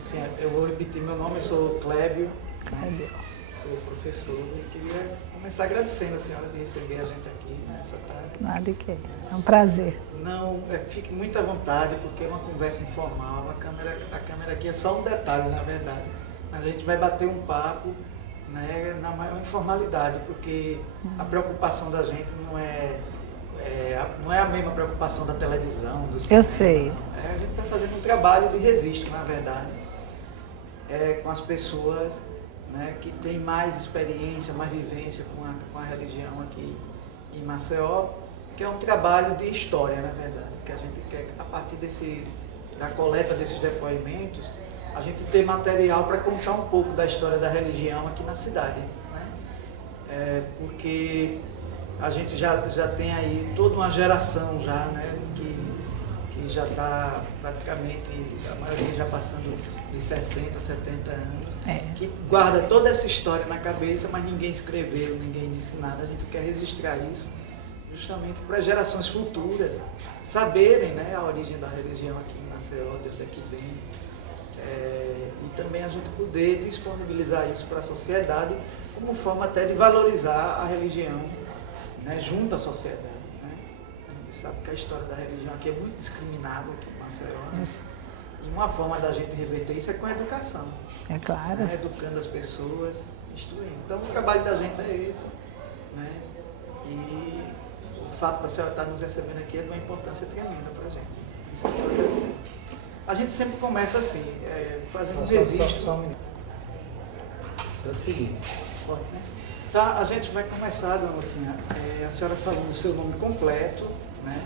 Assim, eu vou repetir meu nome, eu sou Clébio, Clébio. sou professor e queria começar agradecendo a senhora de receber a gente aqui nessa tarde. Nada de quê. É um prazer. Não, fique muito à vontade, porque é uma conversa informal, a câmera aqui é só um detalhe, na verdade, mas a gente vai bater um papo, né, na maior informalidade, porque a preocupação da gente não é a mesma preocupação da televisão, do cinema. Eu sei. A gente está fazendo um trabalho de registro, na verdade, com as pessoas, né, que têm mais experiência, mais vivência com a religião aqui em Maceió, que é um trabalho de história, na verdade, que a gente quer, a partir da coleta desses depoimentos, a gente ter material para contar um pouco da história da religião aqui na cidade, né? Porque a gente já tem aí toda uma geração já, né, que já está praticamente, a maioria já passando de 60, 70 anos, que guarda toda essa história na cabeça, mas ninguém escreveu, ninguém disse nada. A gente quer registrar isso justamente para gerações futuras saberem, né, a origem da religião aqui em Maceió, de onde é que vem, e também a gente poder disponibilizar isso para a sociedade como forma até de valorizar a religião, né, junto à sociedade. Né? A gente sabe que a história da religião aqui é muito discriminada aqui em Maceió, né? E uma forma da gente reverter isso é com a educação. É claro. Né? Educando as pessoas, instruindo. Então o trabalho da gente é esse. Né? E o fato da senhora estar nos recebendo aqui é de uma importância tremenda para a gente. Isso que eu quero agradecer. A gente sempre começa assim, fazendo um registro. Só um minuto. Pode seguir. Pode, né? Tá, a gente vai começar, dona Lucinha, a senhora falando do seu nome completo, né?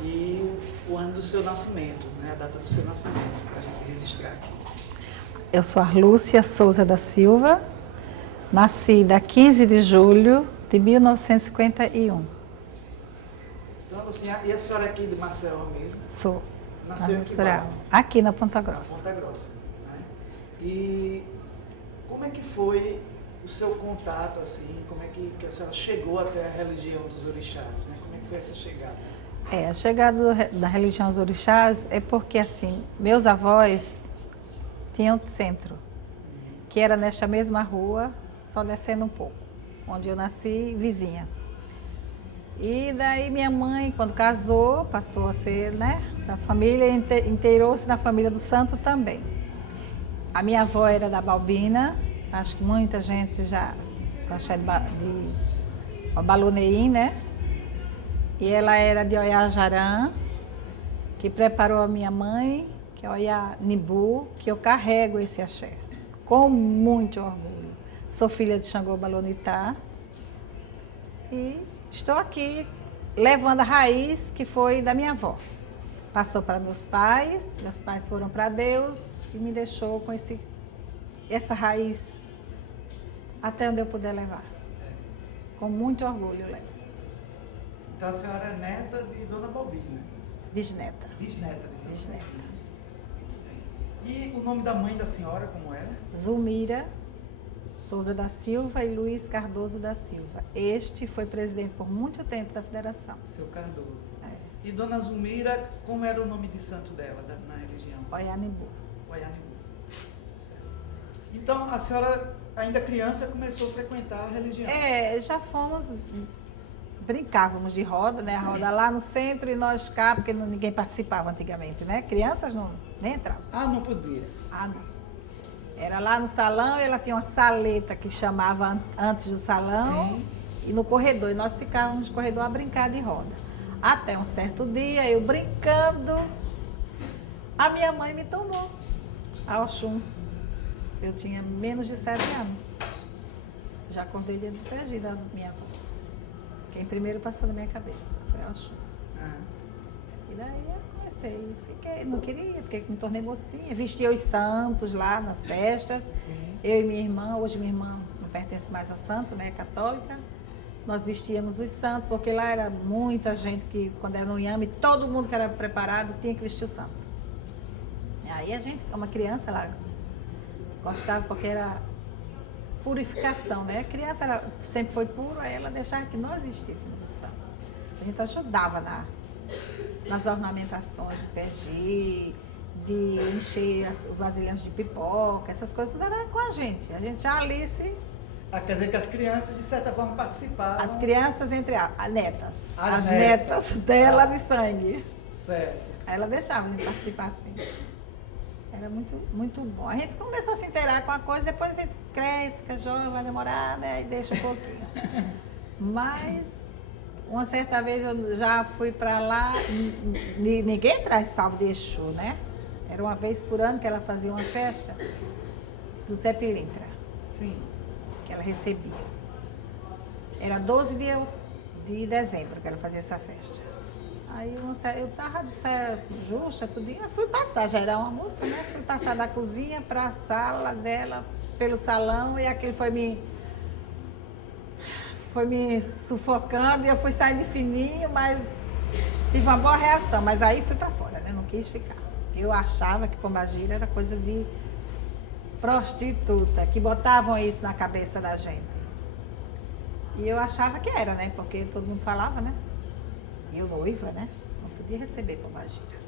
E o ano do seu nascimento, né? A data do seu nascimento, para a gente registrar aqui. Eu sou a Lúcia Souza da Silva, nascida 15 de julho de 1951. Então, Lucinha, e a senhora é aqui de Maceió mesmo? Sou. Nasceu em que natural. bairro? Aqui na Ponta Grossa. Ponta Grossa. Né? E como é que foi o seu contato, assim, como é que a senhora chegou até a religião dos orixás, né? Como é que foi essa chegada? A chegada da religião dos orixás é porque, assim, meus avós tinham centro, que era nesta mesma rua, só descendo um pouco, onde eu nasci, vizinha. E daí minha mãe, quando casou, passou a ser, né, da família, inteirou-se na família do santo também. A minha avó era da Balbina, acho que muita gente já achou de Baloneim, né? E ela era de Oiajarã, que preparou a minha mãe, que é Oianibu, que eu carrego esse axé, com muito orgulho. Sou filha de Xangô Balonitá e estou aqui levando a raiz que foi da minha avó. Passou para meus pais foram para Deus e me deixou com essa raiz até onde eu puder levar. Com muito orgulho eu levo. Então a senhora é neta de Dona Balbina. Bisneta. Bisneta de Dona Bisneta. Balbina. E o nome da mãe da senhora, como era? Zulmira Souza da Silva e Luiz Cardoso da Silva. Este foi presidente por muito tempo da federação. Seu Cardoso. E Dona Zulmira, como era o nome de santo dela na religião? Oianibu. Oianibu. Então a senhora, ainda criança, começou a frequentar a religião? Já fomos, brincávamos de roda, né? A roda lá no centro e nós cá, porque ninguém participava antigamente, né? Crianças nem entravam. Ah, não podia? Ah, não. Era lá no salão, ela tinha uma saleta que chamava antes do salão. Sim. E no corredor. E nós ficávamos no corredor a brincar de roda. Até um certo dia, eu brincando, a minha mãe me tomou a Oxum. Eu tinha menos de 7 anos. Já contei dentro do perdido da minha avó. Quem primeiro passou na minha cabeça foi a Oxum. E daí eu comecei, não queria, porque me tornei mocinha. Vestia os santos lá nas festas. Sim. Eu e minha irmã, hoje minha irmã não pertence mais ao santo, né, é católica. Nós vestíamos os santos, porque lá era muita gente que, quando era no Iame, todo mundo que era preparado tinha que vestir o santo. E aí a gente, uma criança, ela gostava porque era purificação, né? A criança ela sempre foi pura, aí ela deixava que nós vestíssemos o santo. A gente ajudava nas ornamentações de pegi, de encher os vasilhões de pipoca, essas coisas tudo era com a gente. A gente, a Alice, Ah, quer dizer que as crianças, de certa forma, participavam. as crianças entre as netas, As as netas. netas dela de sangue. Certo. Aí ela deixava a gente participar assim. Era muito, muito bom. A gente começou a se inteirar com a coisa, depois a gente cresce, fica jovem, vai demorar, né? E deixa um pouquinho. Mas, uma certa vez eu já fui para lá, ninguém traz salvo de Exu, né? Era uma vez por ano que ela fazia uma festa do Zé Pilintra, Sim. que ela recebia. Era 12 de dezembro que ela fazia essa festa. Aí eu tava de saia justa, tudo, eu fui passar, já era uma moça, né? Fui passar da cozinha para a sala dela, pelo salão, e aquilo foi me sufocando, e eu fui saindo de fininho, mas tive uma boa reação, mas aí fui para fora, né? Não quis ficar. Eu achava que Pombagira era coisa de prostituta, que botavam isso na cabeça da gente. E eu achava que era, né? Porque todo mundo falava, né? E eu noiva, né? Não podia receber Pombagira.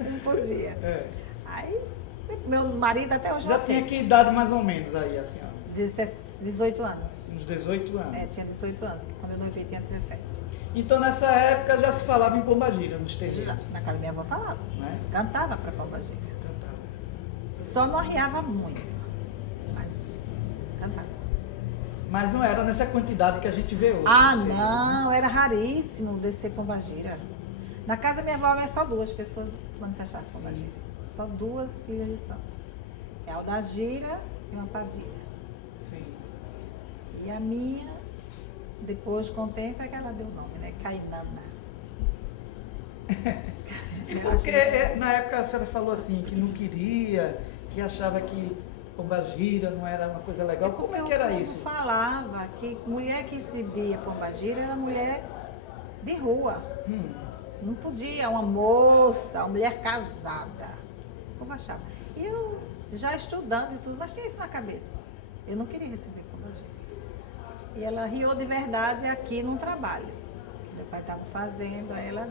Não podia. É. Aí, meu marido até hoje Já não tinha sei. que idade mais ou menos aí, a senhora? 18 anos. Uns 18 anos. É, tinha 18 anos, que quando eu noivei tinha 17. Então, nessa época, já se falava em Pombagira, nos terreiros, Na casa da minha avó falava. né? Cantava para Pombagira. Cantava. Só não arriava muito, mas cantava. Mas não era nessa quantidade que a gente vê hoje. Ah, nos terreiros, né? não, era raríssimo descer Pombagira. Na casa da minha avó é só 2 pessoas se manifestavam com Pombagira. Só 2 filhas de santo. É a Aldagira e uma Padilha. Sim. E a minha, depois com o tempo, é que ela deu o nome, né? Cainana. E porque na época a senhora falou assim, que não queria, que achava que Pombagira não era uma coisa legal. Como é que era isso? Eu falava que mulher que exibia Pombagira era mulher de rua. Não podia, uma moça, uma mulher casada. O povo achava. E eu, já estudando e tudo, mas tinha isso na cabeça. Eu não queria receber Pombagira. E ela riu de verdade aqui num trabalho. Meu pai estava fazendo, aí ela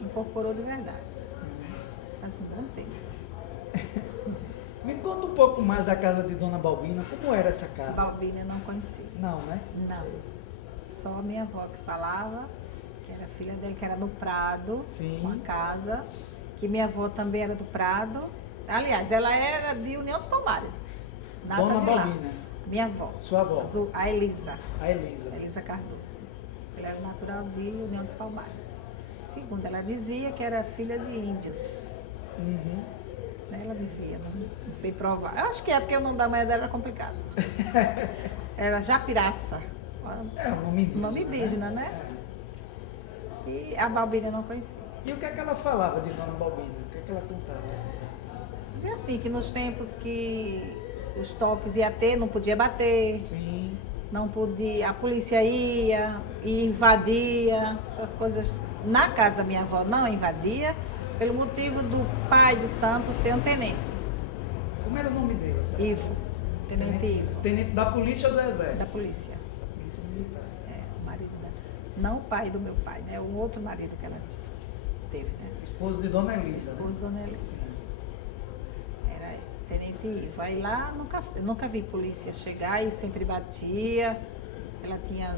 incorporou de verdade. Assim, bom tempo. Me conta um pouco mais da casa de Dona Balbina. Como era essa casa? Balbina eu não conhecia. Não, né? Não. Só a minha avó que falava, que era filha dele, que era no Prado, Sim. uma casa, que minha avó também era do Prado. Aliás, ela era de União dos Palmares. Nada Dona de lá. Balbina. Minha avó. Sua avó? A Elisa. A Elisa. Elisa Cardoso. Ela era natural de União dos Palmares. Segundo, ela dizia que era filha de índios. Uhum. Ela dizia, não sei provar. Eu acho que é porque o nome da mãe dela era complicado. Era Japiraça. É um nome indígena. Nome indígena, né? E a Balbina eu não conhecia. E o que é que ela falava de Dona Balbina? O que é que ela contava? Dizia assim, que nos tempos que os toques ia ter, não podia bater, Sim. não podia, a polícia ia e invadia, essas coisas. Na casa da minha avó não invadia, pelo motivo do pai de santo ser um tenente, Como era o nome dele? a senhora Ivo, sabe? tenente Ivo, Tenente da polícia ou do da exército? polícia. Polícia militar. É, o marido dela. Não o pai do meu pai, né? O outro marido que ela teve, né? Esposo de Dona Elisa. né? Esposo da Dona Elisa. Era tenente Ivo. Aí lá eu nunca vi polícia chegar e sempre batia. Ela tinha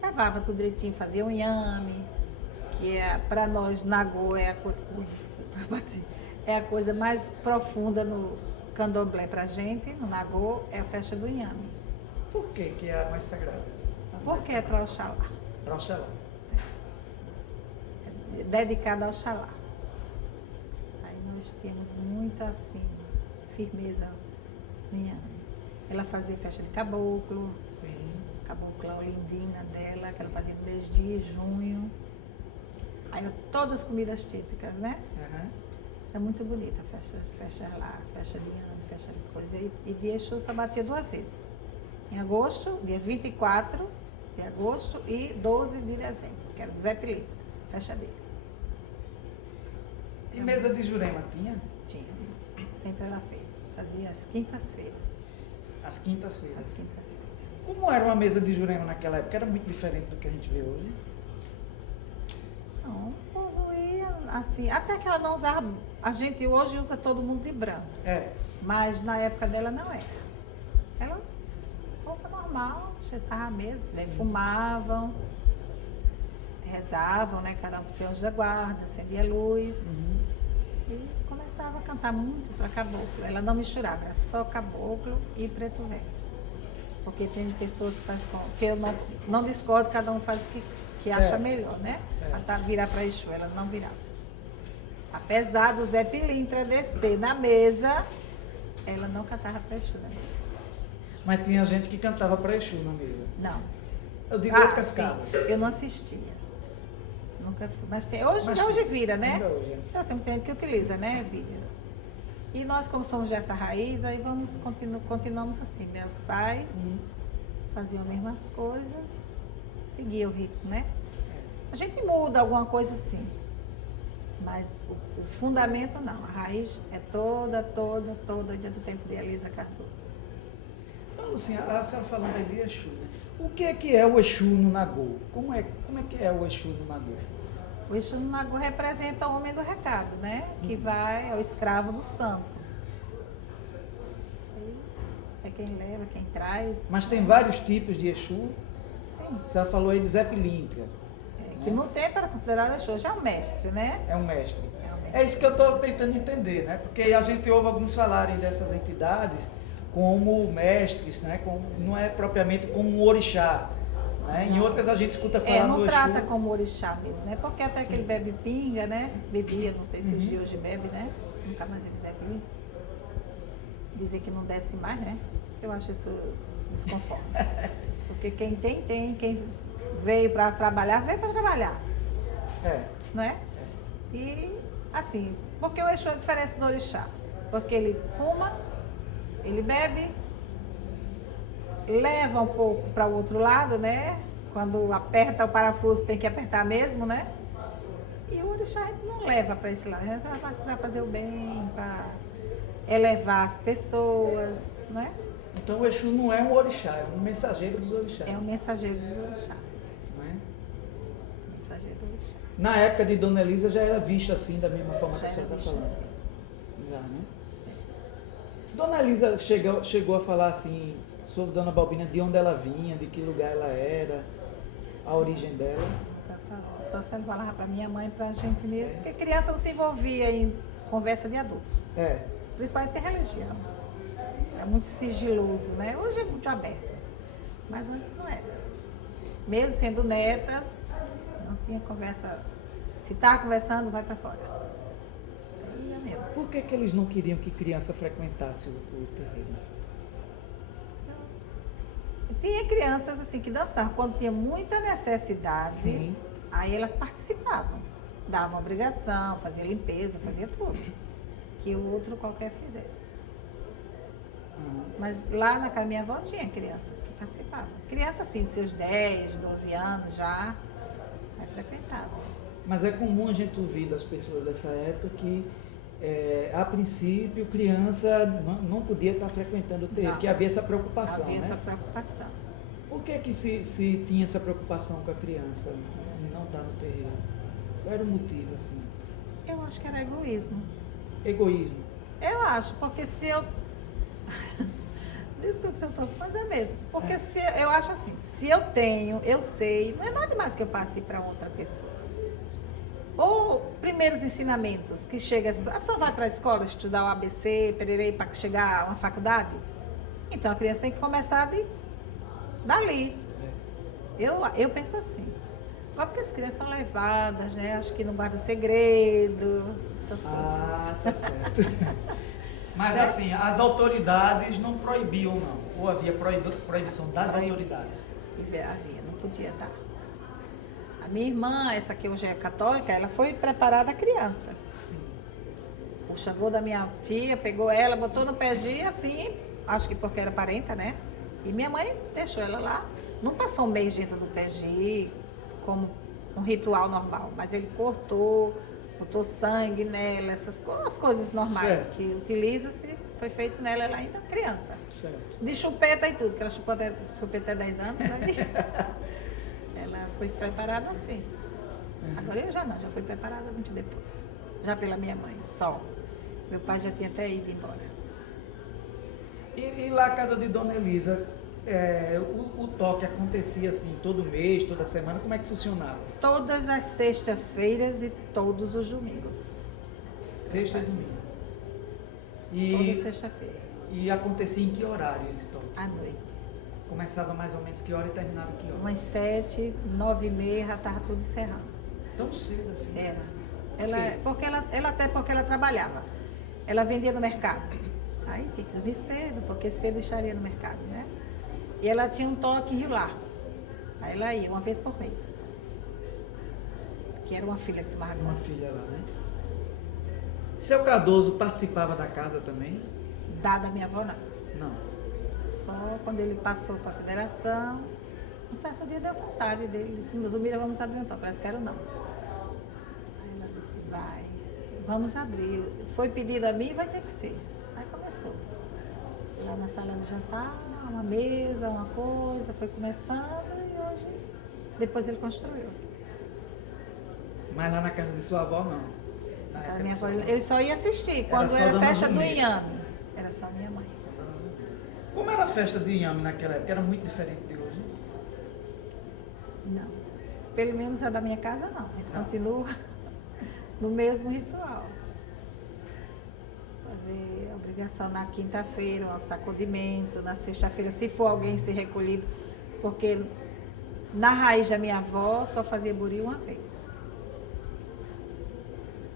levava tudo direitinho, fazia um inhame, que é para nós Nagô é a coisa. Desculpa, bati. É a coisa mais profunda no candomblé pra gente, no Nagô, é a festa do inhame. Por que que é a mais sagrada? Porque é para Oxalá. Para Oxalá. Dedicada ao Oxalá. Aí nós tínhamos muita assim, firmeza no inhame. Ela fazia festa de caboclo, Sim. caboclão lindinha dela, que ela fazia no mês de junho. Aí todas as comidas típicas, né? Aham. Era muito bonita a festa lá, festa de inhame, festa de coisa. E de Exu só batia 2 vezes. Em agosto, dia 24 de agosto e 12 de dezembro, que era do Zé Pilito, festa dele. E mesa de Jurema tinha? Tinha. Sempre ela fez. Fazia às quintas-feiras. Às quintas-feiras. Às quintas-feiras. Como era uma mesa de Jurema naquela época? Era muito diferente do que a gente vê hoje? Não, o povo ia, assim, até que ela não usava, a gente hoje usa todo mundo de branco, É. mas na época dela não era. Ela, roupa normal, estava mesmo, né? Fumavam, rezavam, né? Cada um pro seu anjo da guarda, acendia luz. E começava a cantar muito para caboclo. Ela não misturava, era só caboclo e preto velho. Porque tem pessoas que fazem que eu não discordo, cada um faz o que acha Certo. melhor, né? Certo. Ela virar para Exu, ela não virava. Apesar do Zé Pilintra descer na mesa, ela não cantava para Exu na mesa. Mas tinha gente que cantava para Exu na mesa. Não. Eu digo outras sim, casas. eu não assistia. Nunca fui. Mas hoje tem. vira, né? Ainda hoje. Já tem muita gente que utiliza, né, vídeo. E nós, como somos dessa raiz, aí continuamos assim. Meus pais faziam as mesmas coisas, seguiam o ritmo, né? A gente muda alguma coisa assim. Mas o fundamento não. A raiz é toda do tempo de Elisa Cardoso. Então, assim, a senhora falando aí de Exu, né? O que é o Exu no Nagô? Como é que é o Exu no Nagô? O Exu no Nagô representa o homem do recado, né? Que vai ao escravo do santo. É quem leva, quem traz. Mas tem vários tipos de Exu. Sim. A senhora falou aí de Zé Pilintra. Que no tempo era considerado Exu, já é um mestre, né? É um mestre. É um mestre. É isso que eu estou tentando entender, né? Porque a gente ouve alguns falarem dessas entidades como mestres, né? Não é propriamente como um orixá. Né? Em outras a gente escuta falar Não no trata Exu. como orixá mesmo, né? Porque até Sim. que ele bebe pinga, né? Bebia, não sei se os de hoje bebe, né? Nunca mais ele Zé pinga. Dizer que não desce mais, né? Eu acho isso desconforme. Porque quem tem, quem veio para trabalhar, veio para trabalhar, É. não é? E assim, porque o Exu é diferente do orixá? Porque ele fuma, ele bebe, leva um pouco para o outro lado, né? Quando aperta o parafuso tem que apertar mesmo, né? E o orixá a gente não leva para esse lado, a gente vai para fazer o bem, para elevar as pessoas, não é? Então o Exu não é um orixá, é um mensageiro dos orixás. É o mensageiro dos orixás. Não é? Mensageiro do orixá. Na época de Dona Elisa já era visto assim, da mesma forma que Já a senhora era está visto falando. assim. Já, né? Dona Elisa chegou a falar assim sobre Dona Balbina, de onde ela vinha, de que lugar ela era, a origem dela. Só se ele falava para minha mãe, para a gente mesmo, porque criança não se envolvia em conversa de adultos, É. principalmente ter religião. É muito sigiloso, né? Hoje é muito aberto, mas antes não era. Mesmo sendo netas, não tinha conversa. Se está conversando, vai para fora. Ia mesmo. Por que eles não queriam que criança frequentasse o terreiro? Tinha crianças assim que dançavam quando tinha muita necessidade. Sim. Aí elas participavam, davam obrigação, fazia limpeza, fazia tudo que o outro qualquer fizesse. Mas lá na casa da minha avó tinha crianças que participavam. Crianças assim, seus 10, 12 anos já, aí frequentavam. Mas é comum a gente ouvir das pessoas dessa época que, a princípio, criança não podia estar frequentando o terreiro, Não. que havia essa preocupação, Havia né? essa preocupação. Por que se tinha essa preocupação com a criança em não estar no terreiro? Qual era o motivo, assim? Eu acho que era egoísmo. Egoísmo. Eu acho, porque se eu... Desculpe se eu estou, mas é mesmo. Porque se eu acho assim, se eu tenho, eu sei, não é nada mais que eu passe para outra pessoa. Ou primeiros ensinamentos que chega, a pessoa vai para a escola estudar o ABC, pererei, para chegar a uma faculdade. Então a criança tem que começar dali. Eu penso assim. Agora porque as crianças são levadas, né? Acho que não guarda segredo, essas coisas. Ah, tá certo. Mas assim, as autoridades não proibiam, não. Ou havia proibição das autoridades? Havia, não podia dar. A minha irmã, essa que hoje é católica, ela foi preparada a criança. Sim. O Xangô da minha tia pegou ela, botou no PG assim, acho que porque era parenta, né? E minha mãe deixou ela lá. Não passou um mês dentro do PG como um ritual normal, mas ele cortou, botou sangue nela, essas as coisas normais Certo. que utiliza-se, foi feito nela, ela ainda criança. Certo. De chupeta e tudo, que ela chupou até 10 anos, né? Ela foi preparada assim. Agora eu já não, já fui preparada muito depois. Já pela minha mãe, só. Meu pai já tinha até ido embora. E lá a casa de Dona Elisa, o toque acontecia assim todo mês, toda semana, como é que funcionava? Todas as sextas-feiras e todos os domingos. Sexta e domingo. Toda E, sexta-feira, e acontecia em que horário esse toque? à noite. Começava mais ou menos que hora e terminava que hora? Umas 7, 9h30, já estava tudo encerrando. Tão cedo assim? Era. Por quê? Até porque ela trabalhava. Ela vendia no mercado. Aí tinha que dormir cedo, porque cedo estaria no mercado, né? E ela tinha um toque em Rio Largo. Aí ela ia uma vez por mês. Que era uma filha que tomava Uma conta. filha lá, né? Seu Cardoso participava da casa também? Da minha avó, não. Não. Só quando ele passou para a federação, um certo dia deu vontade dele. Ele disse, Zumira, vamos abrir um toque. Parece que era não. Aí ela disse, vai, vamos abrir. Foi pedido a mim, vai ter que ser. Aí começou. Lá na sala de jantar, uma mesa, uma coisa, foi começando e hoje, depois ele construiu. Mas lá na casa de sua avó, não. Na A época minha de sua avó, avó. ele só ia assistir quando só era Dona festa do Zumira. inhame. Era só minha mãe. Como era a festa de inhame naquela época? Era muito diferente de hoje? Não. Pelo menos a da minha casa não. Continua no mesmo ritual. Fazer obrigação na quinta-feira, um sacudimento, na sexta-feira, se for alguém ser recolhido, porque na raiz da minha avó só fazia buri uma vez.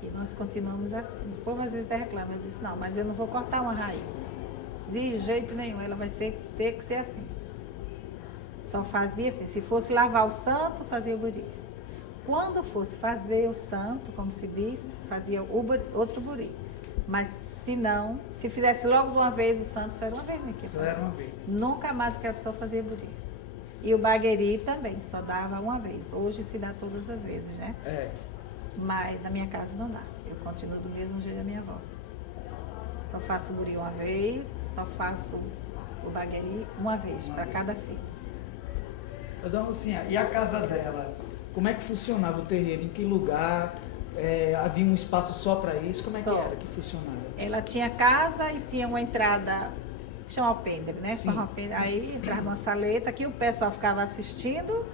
E nós continuamos assim. O povo às vezes até reclama, eu disse, não, mas eu não vou cortar uma raiz. De jeito nenhum, ela vai ter que ser assim. Só fazia assim, se fosse lavar o santo, fazia o buri. Quando fosse fazer o santo, como se diz, fazia outro buri. Mas se não, se fizesse logo de uma vez o santo, só era uma vez, né? Só era uma vez. Nunca mais que a pessoa fazia buri. E o bagueri também, só dava uma vez. Hoje se dá todas as vezes, né? É. Mas na minha casa não dá. Eu continuo do mesmo jeito da minha avó. Só faço o buri uma vez, só faço o bagueri uma vez, para cada filho. Dona Lucinha, e a casa dela? Como é que funcionava o terreiro? Em que lugar? Havia um espaço só para isso? Como é Só. que era que funcionava? Ela tinha casa e tinha uma entrada, chama alpendre, né? Sim. Aí entrava uma saleta que o pessoal ficava assistindo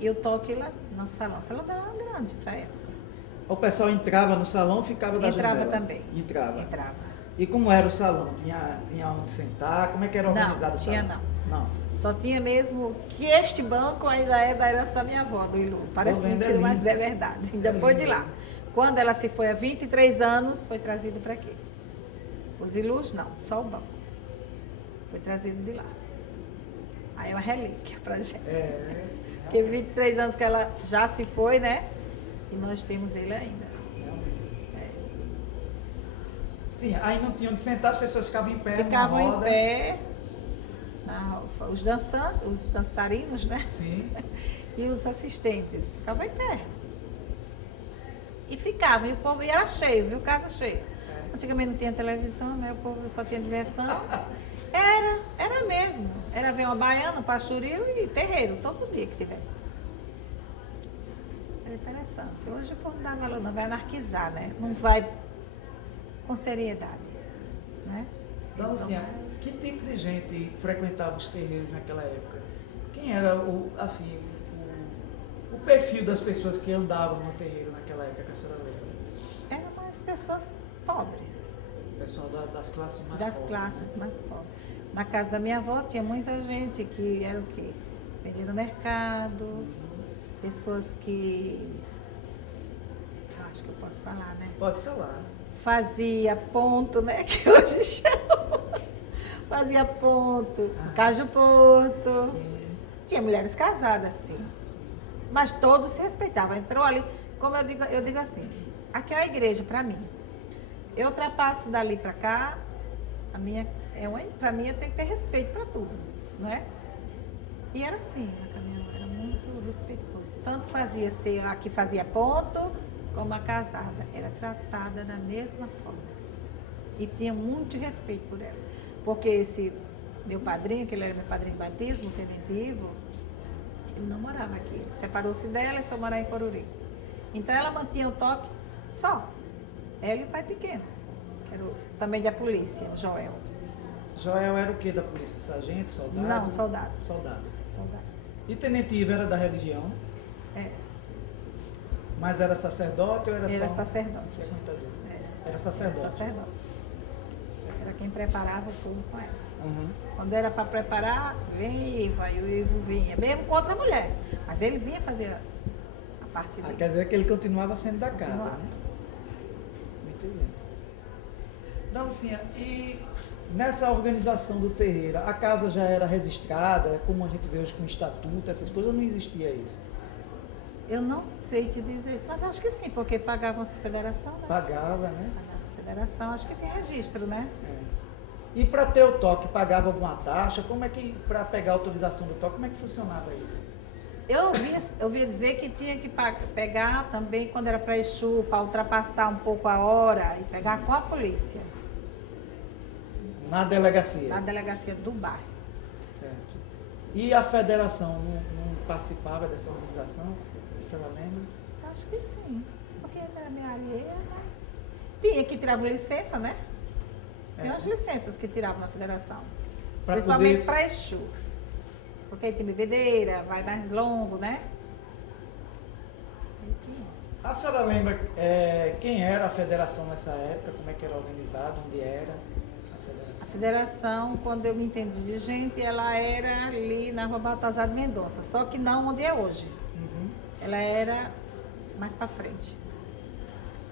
e o toque lá no salão. O salão era grande para ela. O pessoal entrava no salão, ficava da Entrava janela? também. Entrava. Entrava. E como era o salão? Tinha onde sentar? Como é que era organizado o salão? Tinha Não. Só tinha mesmo que este banco ainda é da herança da minha avó, do Ilu. Parece vendo, mentira, é mas lindo. é verdade. Ainda É foi de lindo. lá. Quando ela se foi há 23 anos, foi trazido para aqui. Os Ilus não, só o banco. Foi trazido de lá. Aí é uma relíquia pra gente. Porque 23 anos que ela já se foi, né? E nós temos ele ainda. Sim, aí não tinha onde sentar, as pessoas ficavam em pé, Ficavam numa em roda. pé, os dançantes, os dançarinos, né? Sim. E os assistentes ficavam em pé. E ficavam, e era cheio, viu? Casa cheia. Antigamente não tinha televisão, né? O povo só tinha diversão. Era mesmo. Era ver uma baiana, um pastoril e terreiro, todo dia que tivesse. Era interessante. Hoje o povo dá valor, não vai anarquizar, né? Não vai com seriedade, né? Então, assim, que tipo de gente frequentava os terreiros naquela época? Quem era o perfil das pessoas que andavam no terreiro naquela época que a senhora lembra? Eram mais pessoas pobres, O pessoal das classes mais das pobres. classes mais pobres. Na casa da minha avó tinha muita gente que era o quê? Vendia no mercado, pessoas que... Acho que eu posso falar, né? Pode falar. Fazia ponto, né? Que hoje chama. Fazia ponto, Caju Porto. Sim. Tinha mulheres casadas, sim. Mas todos se respeitavam. Entrou ali, como eu digo assim, aqui é a igreja para mim. Eu ultrapasso dali para cá, para mim eu tenho que ter respeito para tudo, não é? E era assim, a caminhão era muito respeitoso. Tanto fazia ser a que fazia ponto, como a casada. Era tratada da mesma forma. E tinha muito respeito por ela. Porque esse meu padrinho, que ele era meu padrinho de batismo, preditivo, ele não morava aqui. Ele separou-se dela e foi morar em Coruri. Então ela mantinha o toque só. Ela e o pai pequeno, que era também da polícia, Joel. Joel era o que da polícia? Sargento, soldado? Não, soldado. Soldado. Soldado. E Tenente Ivo era da religião? É, Mas era sacerdote ou era era só... sacerdote. Era sacerdote. Era sacerdote. Era quem preparava tudo com ela. Uhum. Quando era para preparar, vem Ivo, aí o Ivo vinha, mesmo com outra mulher. Mas ele vinha fazer a parte dele. Quer dizer que ele continuava sendo da casa, Continuava. né? Muito bem. Dalcinha, e nessa organização do terreiro, a casa já era registrada, como a gente vê hoje com estatuto, essas coisas, ou não existia isso? Eu não sei te dizer isso, mas acho que sim, porque pagavam-se federação, né? Pagava, né? Pagava federação, acho que tem registro, né? É. E para ter o toque, pagava alguma taxa? Como é que, para pegar a autorização do toque, como é que funcionava isso? Eu ouvia dizer que tinha que pegar também quando era para Exu, para ultrapassar um pouco a hora e pegar com a polícia, Na delegacia? na delegacia do bairro. Certo. E a federação não participava dessa organização? Você lembra? Acho que sim, porque não era minha alheia, mas tinha que tirar licença, né? Tem umas licenças que tiravam na federação. Pra Principalmente poder- para Exu. Porque aí tem bebedeira, vai mais longo, né? Aí tinha. A senhora lembra quem era a federação nessa época? Como é que era organizada? Onde era a A federação? federação, quando eu me entendi de gente, ela era ali na Rua Baltazar de Mendonça, só que não onde é hoje. Uhum. Ela era mais para frente,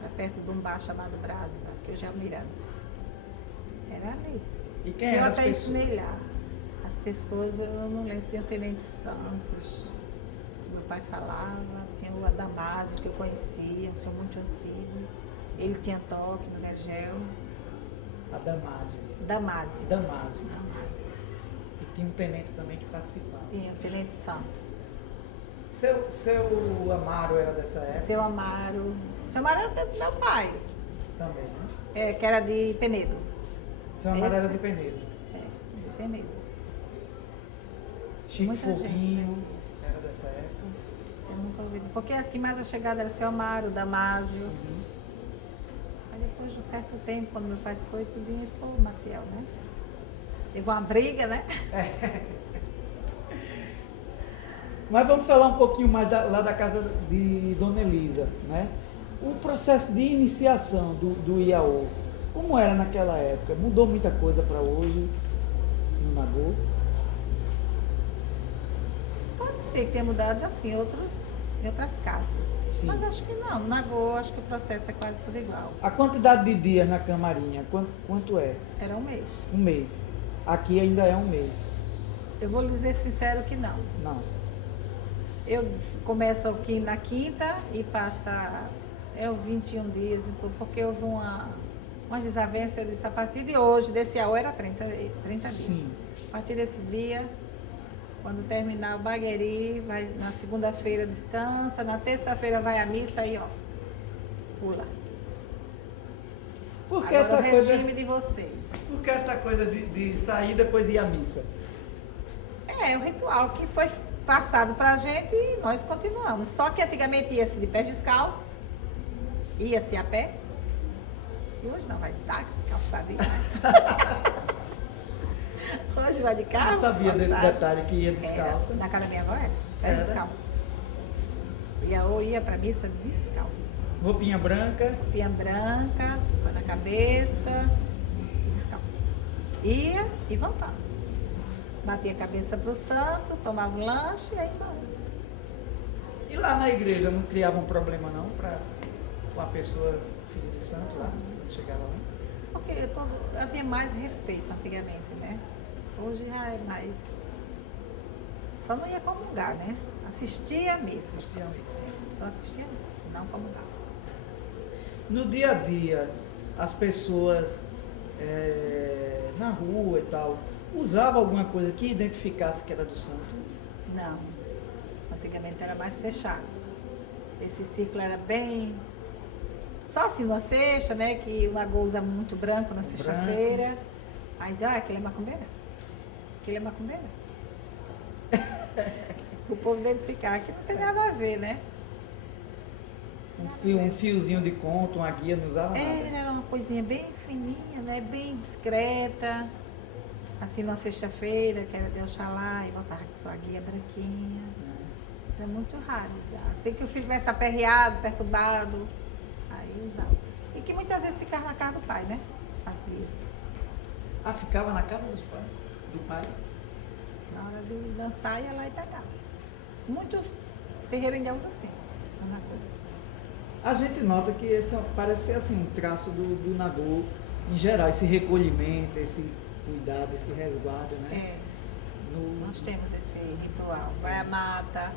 pra perto de um bar chamado Brasa, que hoje é o Miranda. Era ali. E quem Eu eram as até pessoas? ensinei lá. As pessoas, eu não lembro se tinha o Tenente Santos, meu pai falava, tinha o Adamásio, que eu conhecia, um senhor muito antigo. Ele tinha toque no Vergel. A Damásio. Damásio. Damásio. Damásio. E tinha um tenente também que participava. Tinha o Tenente Santos. Seu Amaro era dessa época Seu Amaro. Seu Amaro era do meu pai, também, né? que era de Penedo. Seu Amaro era Esse- de Penedo. De Penedo. Chico Muita gente, Foguinho era dessa época. Eu nunca ouvi. Porque aqui mais a chegada era seu Amaro, Damásio. Uhum. Aí depois de um certo tempo, quando meu pai se foi, tudo ficou o Maciel, né? Teve uma briga, né? Mas vamos falar um pouquinho mais lá da casa de Dona Elisa, né? O processo de iniciação do IAO, como era naquela época? Mudou muita coisa para hoje no Nagô? Pode ser que tenha mudado assim em outras casas. Sim. Mas acho que não. No Nagô, acho que o processo é quase tudo igual. A quantidade de dias na camarinha, quanto é? Era um mês. Um mês. Aqui ainda é um mês. Eu vou lhe dizer sincero que não. Não. Eu começo aqui na quinta e passa os 21 dias, porque houve uma desavença. Eu disse, a partir de hoje, desse AO era 30 dias. Sim. A partir desse dia, quando terminar o bagueri, vai na segunda-feira descansa, na terça-feira vai à missa e ó, pula. Porque Agora essa o coisa, regime de vocês. porque essa coisa de sair e depois ir à missa? É o ritual que foi passado pra gente e nós continuamos. Só que antigamente ia-se de pé descalço, ia-se a pé. E hoje não, vai de táxi, calçadinho. Hoje vai de carro. Eu sabia desse calçado. detalhe que ia descalça. Na casa da minha avó era, pé Era? descalço. Ou ia pra missa descalço. Roupinha branca. Roupinha branca, pano na cabeça, descalço. Ia e voltava. Batia a cabeça pro santo, tomava um lanche e aí embora. E lá na igreja não criava um problema não para uma pessoa filha de santo lá, quando chegava lá? Porque havia mais respeito antigamente, né? Hoje já é mais. Só não ia comungar, né? Assistia a missa. Assistia a missa. Só assistia a missa, não comungava. No dia a dia, as pessoas na rua e tal, usavam alguma coisa que identificasse que era do santo? Não. Antigamente era mais fechado. Esse ciclo era bem. Só assim na sexta, né? Que o Nagô usa muito branco na sexta-feira. Mas, aquele é macumbeira. Aquele é macumbeira. O povo identificar que não tem nada a ver, né? Um fiozinho de conto, uma guia, não usava nada. Era uma coisinha bem fininha, né? Bem discreta. Assim, na sexta-feira, que era de Oxalá, e voltava com sua guia branquinha. Era muito raro já. Assim que o filho tivesse aperreado, perturbado, aí usava. E que muitas vezes ficava na casa do pai, né? As guias. Ah, ficava na casa dos pais? Do pai? Na hora de dançar, ia lá e pegava. Muitos terreiros ainda usam assim. Na coisa. A gente nota que esse parece ser assim, um traço do Nagô em geral, esse recolhimento, esse cuidado, esse resguardo, né? É, nós temos esse ritual. Vai à mata,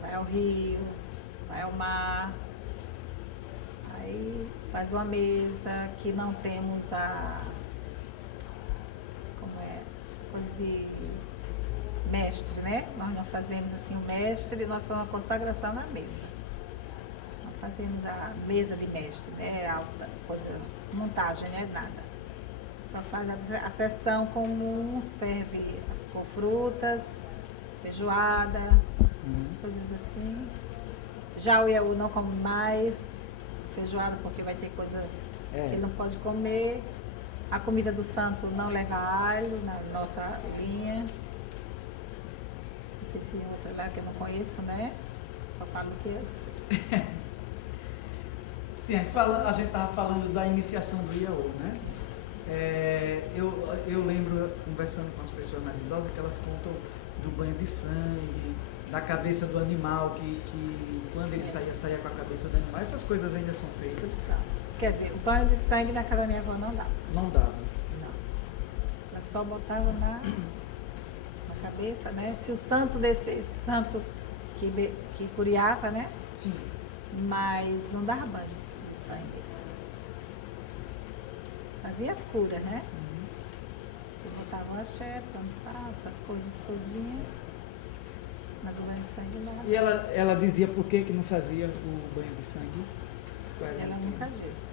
vai ao rio, vai ao mar, aí faz uma mesa que não temos coisa de mestre, né? Nós não fazemos assim o mestre, nós fazemos uma consagração na mesa. Não fazemos a mesa de mestre, né? Alta, coisa, montagem, né? Nada. Só faz a sessão comum, serve as frutas, feijoada, coisas assim. Já o Iaú não come mais feijoada porque vai ter coisa que ele não pode comer. A comida do santo não leva alho na nossa linha. Não sei se outra lá que eu não conheço, né? Só falo o que eu sei. Sim, a gente estava falando da iniciação do Iaú, né? Eu lembro, conversando com as pessoas mais idosas, que elas contam do banho de sangue, da cabeça do animal, que quando ele saía com a cabeça do animal. Essas coisas ainda são feitas? Quer dizer, o banho de sangue na casa da minha avó não dava. Não dava. Não. Ela só botava na cabeça, né? Se o santo descesse, santo que curiava, né? Sim. Mas não dava banho de sangue. Fazia as curas, né? Botavam axé, plantar, essas coisas todinhas. Mas o banho de sangue não dava. E ela dizia por que não fazia o banho de sangue? Ela nunca disse.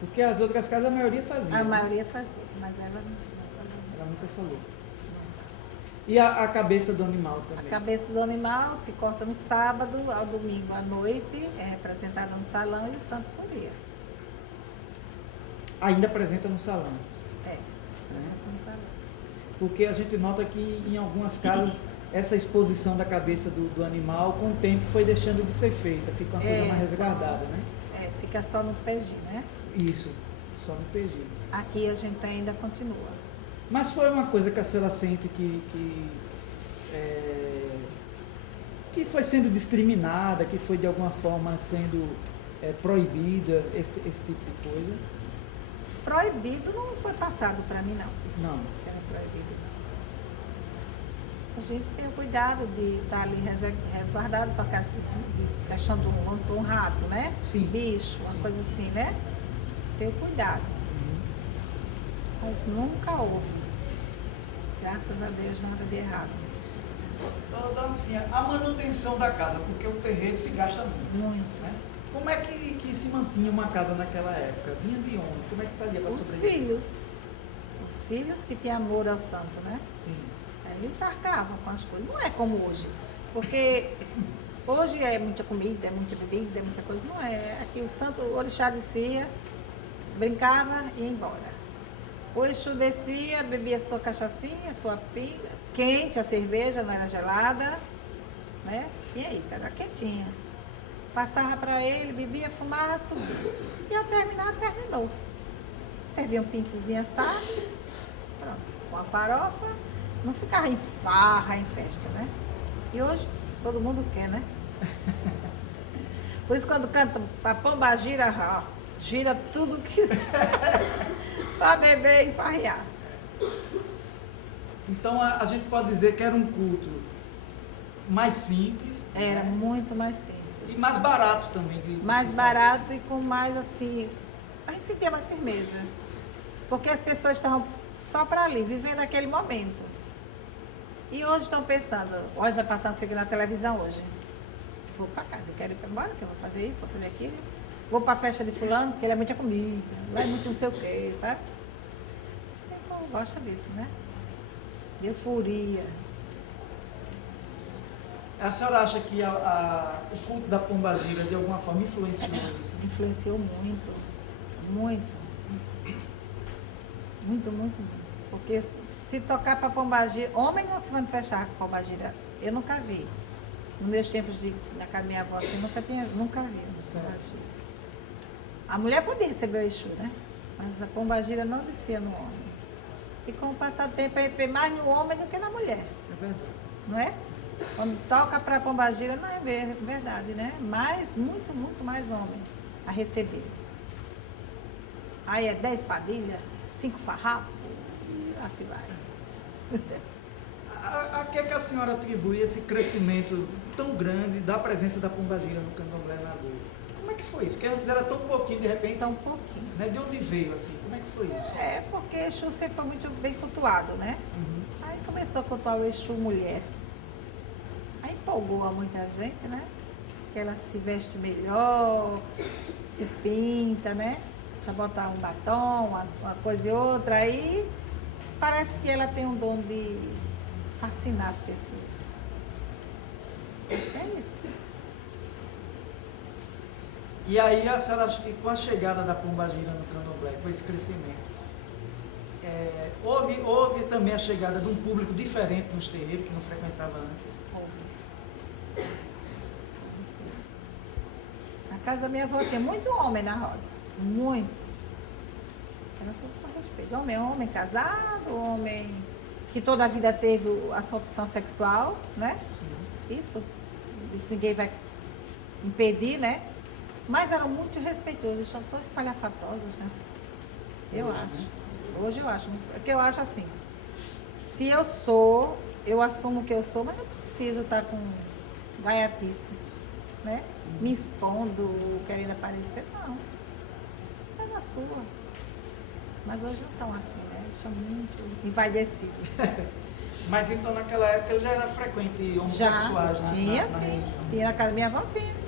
Porque as outras casas a maioria fazia. A né? maioria fazia, mas ela não. Ela nunca falou. E a cabeça do animal também? A cabeça do animal se corta no sábado, ao domingo à noite, é representada no salão e o santo curia. Ainda apresenta no salão. Apresenta no salão. Porque a gente nota que em algumas casas essa exposição da cabeça do animal com o tempo foi deixando de ser feita, fica uma coisa mais resguardada, né? Fica só no PG, né? Isso, só no PG. Aqui a gente ainda continua. Mas foi uma coisa que a senhora sente que foi sendo discriminada, que foi de alguma forma sendo proibida, esse tipo de coisa? Proibido não foi passado para mim, não. Não. Era proibido, não. A gente tem o cuidado de estar ali resguardado para questão do, vamos supor, um rato, né? Sim. Bicho, uma coisa assim, né? Ter o cuidado. Mas nunca houve. Graças a Deus, nada de errado. Dando assim, a manutenção da casa, porque o terreiro se gasta muito. Muito. Né? Como é que se mantinha uma casa naquela época? Vinha de onde? Como é que fazia para Os sobreviver? filhos que tinham amor ao santo, né? Sim. Eles arcavam com as coisas. Não é como hoje. Porque hoje é muita comida, é muita bebida, é muita coisa. Não é. Aqui o santo, o orixá descia, brincava e ia embora. O Exu descia, bebia sua cachaçinha, sua pinga, quente, a cerveja não era gelada, né? E é isso, era quentinha. Passava para ele, bebia, fumava, subia. E ao terminar, terminou. Servia um pintozinho assado, pronto, com a farofa, não ficava em farra, em festa, né? E hoje todo mundo quer, né? Por isso quando canta a pomba gira, ó, gira tudo que para beber e farrear. Então a gente pode dizer que era um culto mais simples. Era né? muito mais simples. E mais barato também. Mais barato e com mais assim, a gente sentia mais firmeza. Porque as pessoas estavam só para ali, vivendo aquele momento. E hoje estão pensando, olha, vai passar isso aqui na televisão hoje. Vou para casa, eu quero ir para embora, que eu vou fazer isso, vou fazer aquilo. Vou para a festa de fulano, porque ele é muita comida, vai muito não sei o quê, sabe? Eu não gosto disso, né? De euforia. A senhora acha que o culto da pombagira de alguma forma influenciou isso? Influenciou muito, muito, muito, muito, muito. Porque se tocar para pombagira, homem não se manifestar com pombagira, eu nunca vi. Nos meus tempos na casa da minha avó, assim, nunca vi. A mulher podia receber o Exu, né? Mas a pombagira não descia no homem. E com o passar do tempo, a gente vê mais no homem do que na mulher. É verdade. Não é? Quando toca para a pombagira, não é verdade, né? Mas muito, muito mais homem a receber. Aí é 10 padilhas, 5 farrapos, e assim vai. A que é que a senhora atribui esse crescimento tão grande da presença da pombagira no candomblé na Lagoa? Como é que foi isso? Que antes era tão pouquinho, de repente, Então, um pouquinho. né? De onde veio assim? Como é que foi isso? É, porque Exu sempre foi muito bem cultuado, né? Uhum. Aí começou a cultuar o Exu mulher. Aí empolgou a muita gente, né? Que ela se veste melhor, se pinta, né? Já botar um batom, uma coisa e outra. Aí parece que ela tem um dom de fascinar as pessoas. Acho que é isso. E aí a senhora acha que com a chegada da pombagira no candomblé, com esse crescimento, houve também a chegada de um público diferente nos terreiros que não frequentava antes? Na casa da minha avó tinha muito homem na roda. Muito. Era tudo com respeito. Homem casado, homem que toda a vida teve a sua opção sexual, né? Sim. Isso ninguém vai impedir, né? Mas eram muito respeitosos, são todos espalhafatosos, né? Eu Hoje, acho. né? Hoje eu acho. Porque eu acho assim, se eu assumo que eu sou, mas não preciso estar com gaiatice, né? Me expondo, querendo aparecer, não. É na sua. Mas hoje não estão assim, né? Eles são muito envaidecidos. Mas então naquela época já era frequente homossexuais Já, tinha na sim. religião. Tinha na casa da minha avó, tinha.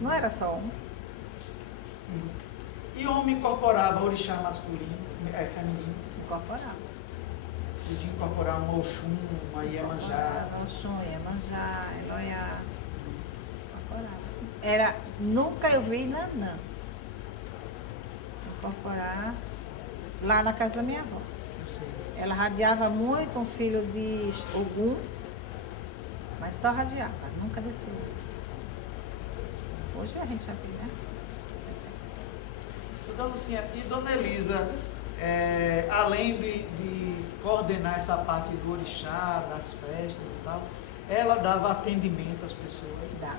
Não era só um. E o homem incorporava orixá masculino, feminino, Incorporava. podia incorporar um Oxum, uma Iemanjá. Oxum, Iemanjá, Eloiá. Incorporava. Nunca eu vi Nanã incorporar lá na casa da minha avó. Eu sei. Ela radiava muito um filho de Ogum, mas só radiava, nunca desceu. Hoje a gente já viu, né? Dona Lucinha, e Dona Elisa, além de coordenar essa parte do orixá, das festas e tal, ela dava atendimento às pessoas? Dava.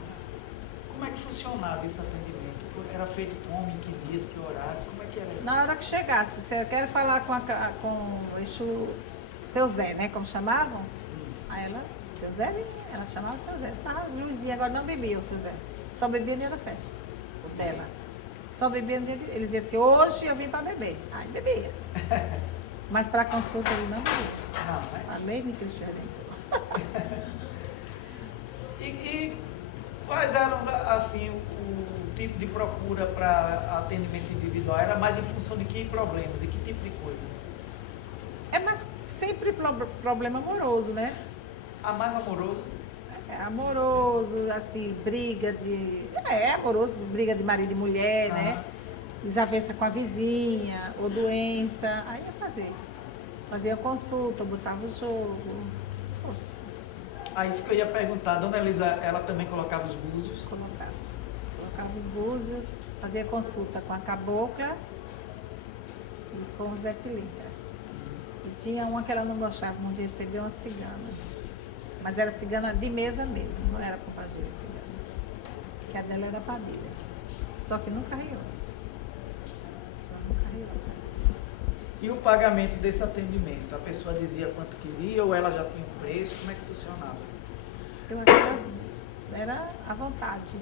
Como é que funcionava esse atendimento? Era feito como, em que dias, que horário? Como é que era isso? Na hora que chegasse, se eu quero falar com o Exu, seu Zé, né? Como chamavam? Aí ela, seu Zé, ela chamava seu Zé. Ah, Luizinha agora não bebia o seu Zé. Só bebia no dia da festa, o dela. Só bebia no dia de... Ele dizia assim, hoje eu vim para beber. Aí bebia. Mas para consulta ele não bebia. Não, né? A lei me Cristo Redentor. E quais eram, assim, o tipo de procura para atendimento individual? Era mais em função de que problemas e que tipo de coisa? É mais sempre problema amoroso, né? A mais amoroso? É amoroso, assim, briga de... É amoroso, briga de marido e mulher, né? Desavença com a vizinha, ou doença. Aí ia fazer. Fazia consulta, botava o jogo. Força, Ah, isso que eu ia perguntar. Dona Elisa, ela também colocava os búzios? colocava. Colocava os búzios, fazia consulta com a cabocla e com o Zé Pilintra. E tinha uma que ela não gostava, onde recebeu uma cigana. Mas era cigana de mesa mesmo, não era pombagira cigana. Que a dela era padilha. Só que nunca riu. Nunca riu. E o pagamento desse atendimento? A pessoa dizia quanto queria ou ela já tinha um preço? Como é que funcionava? Eu acho que era à vontade.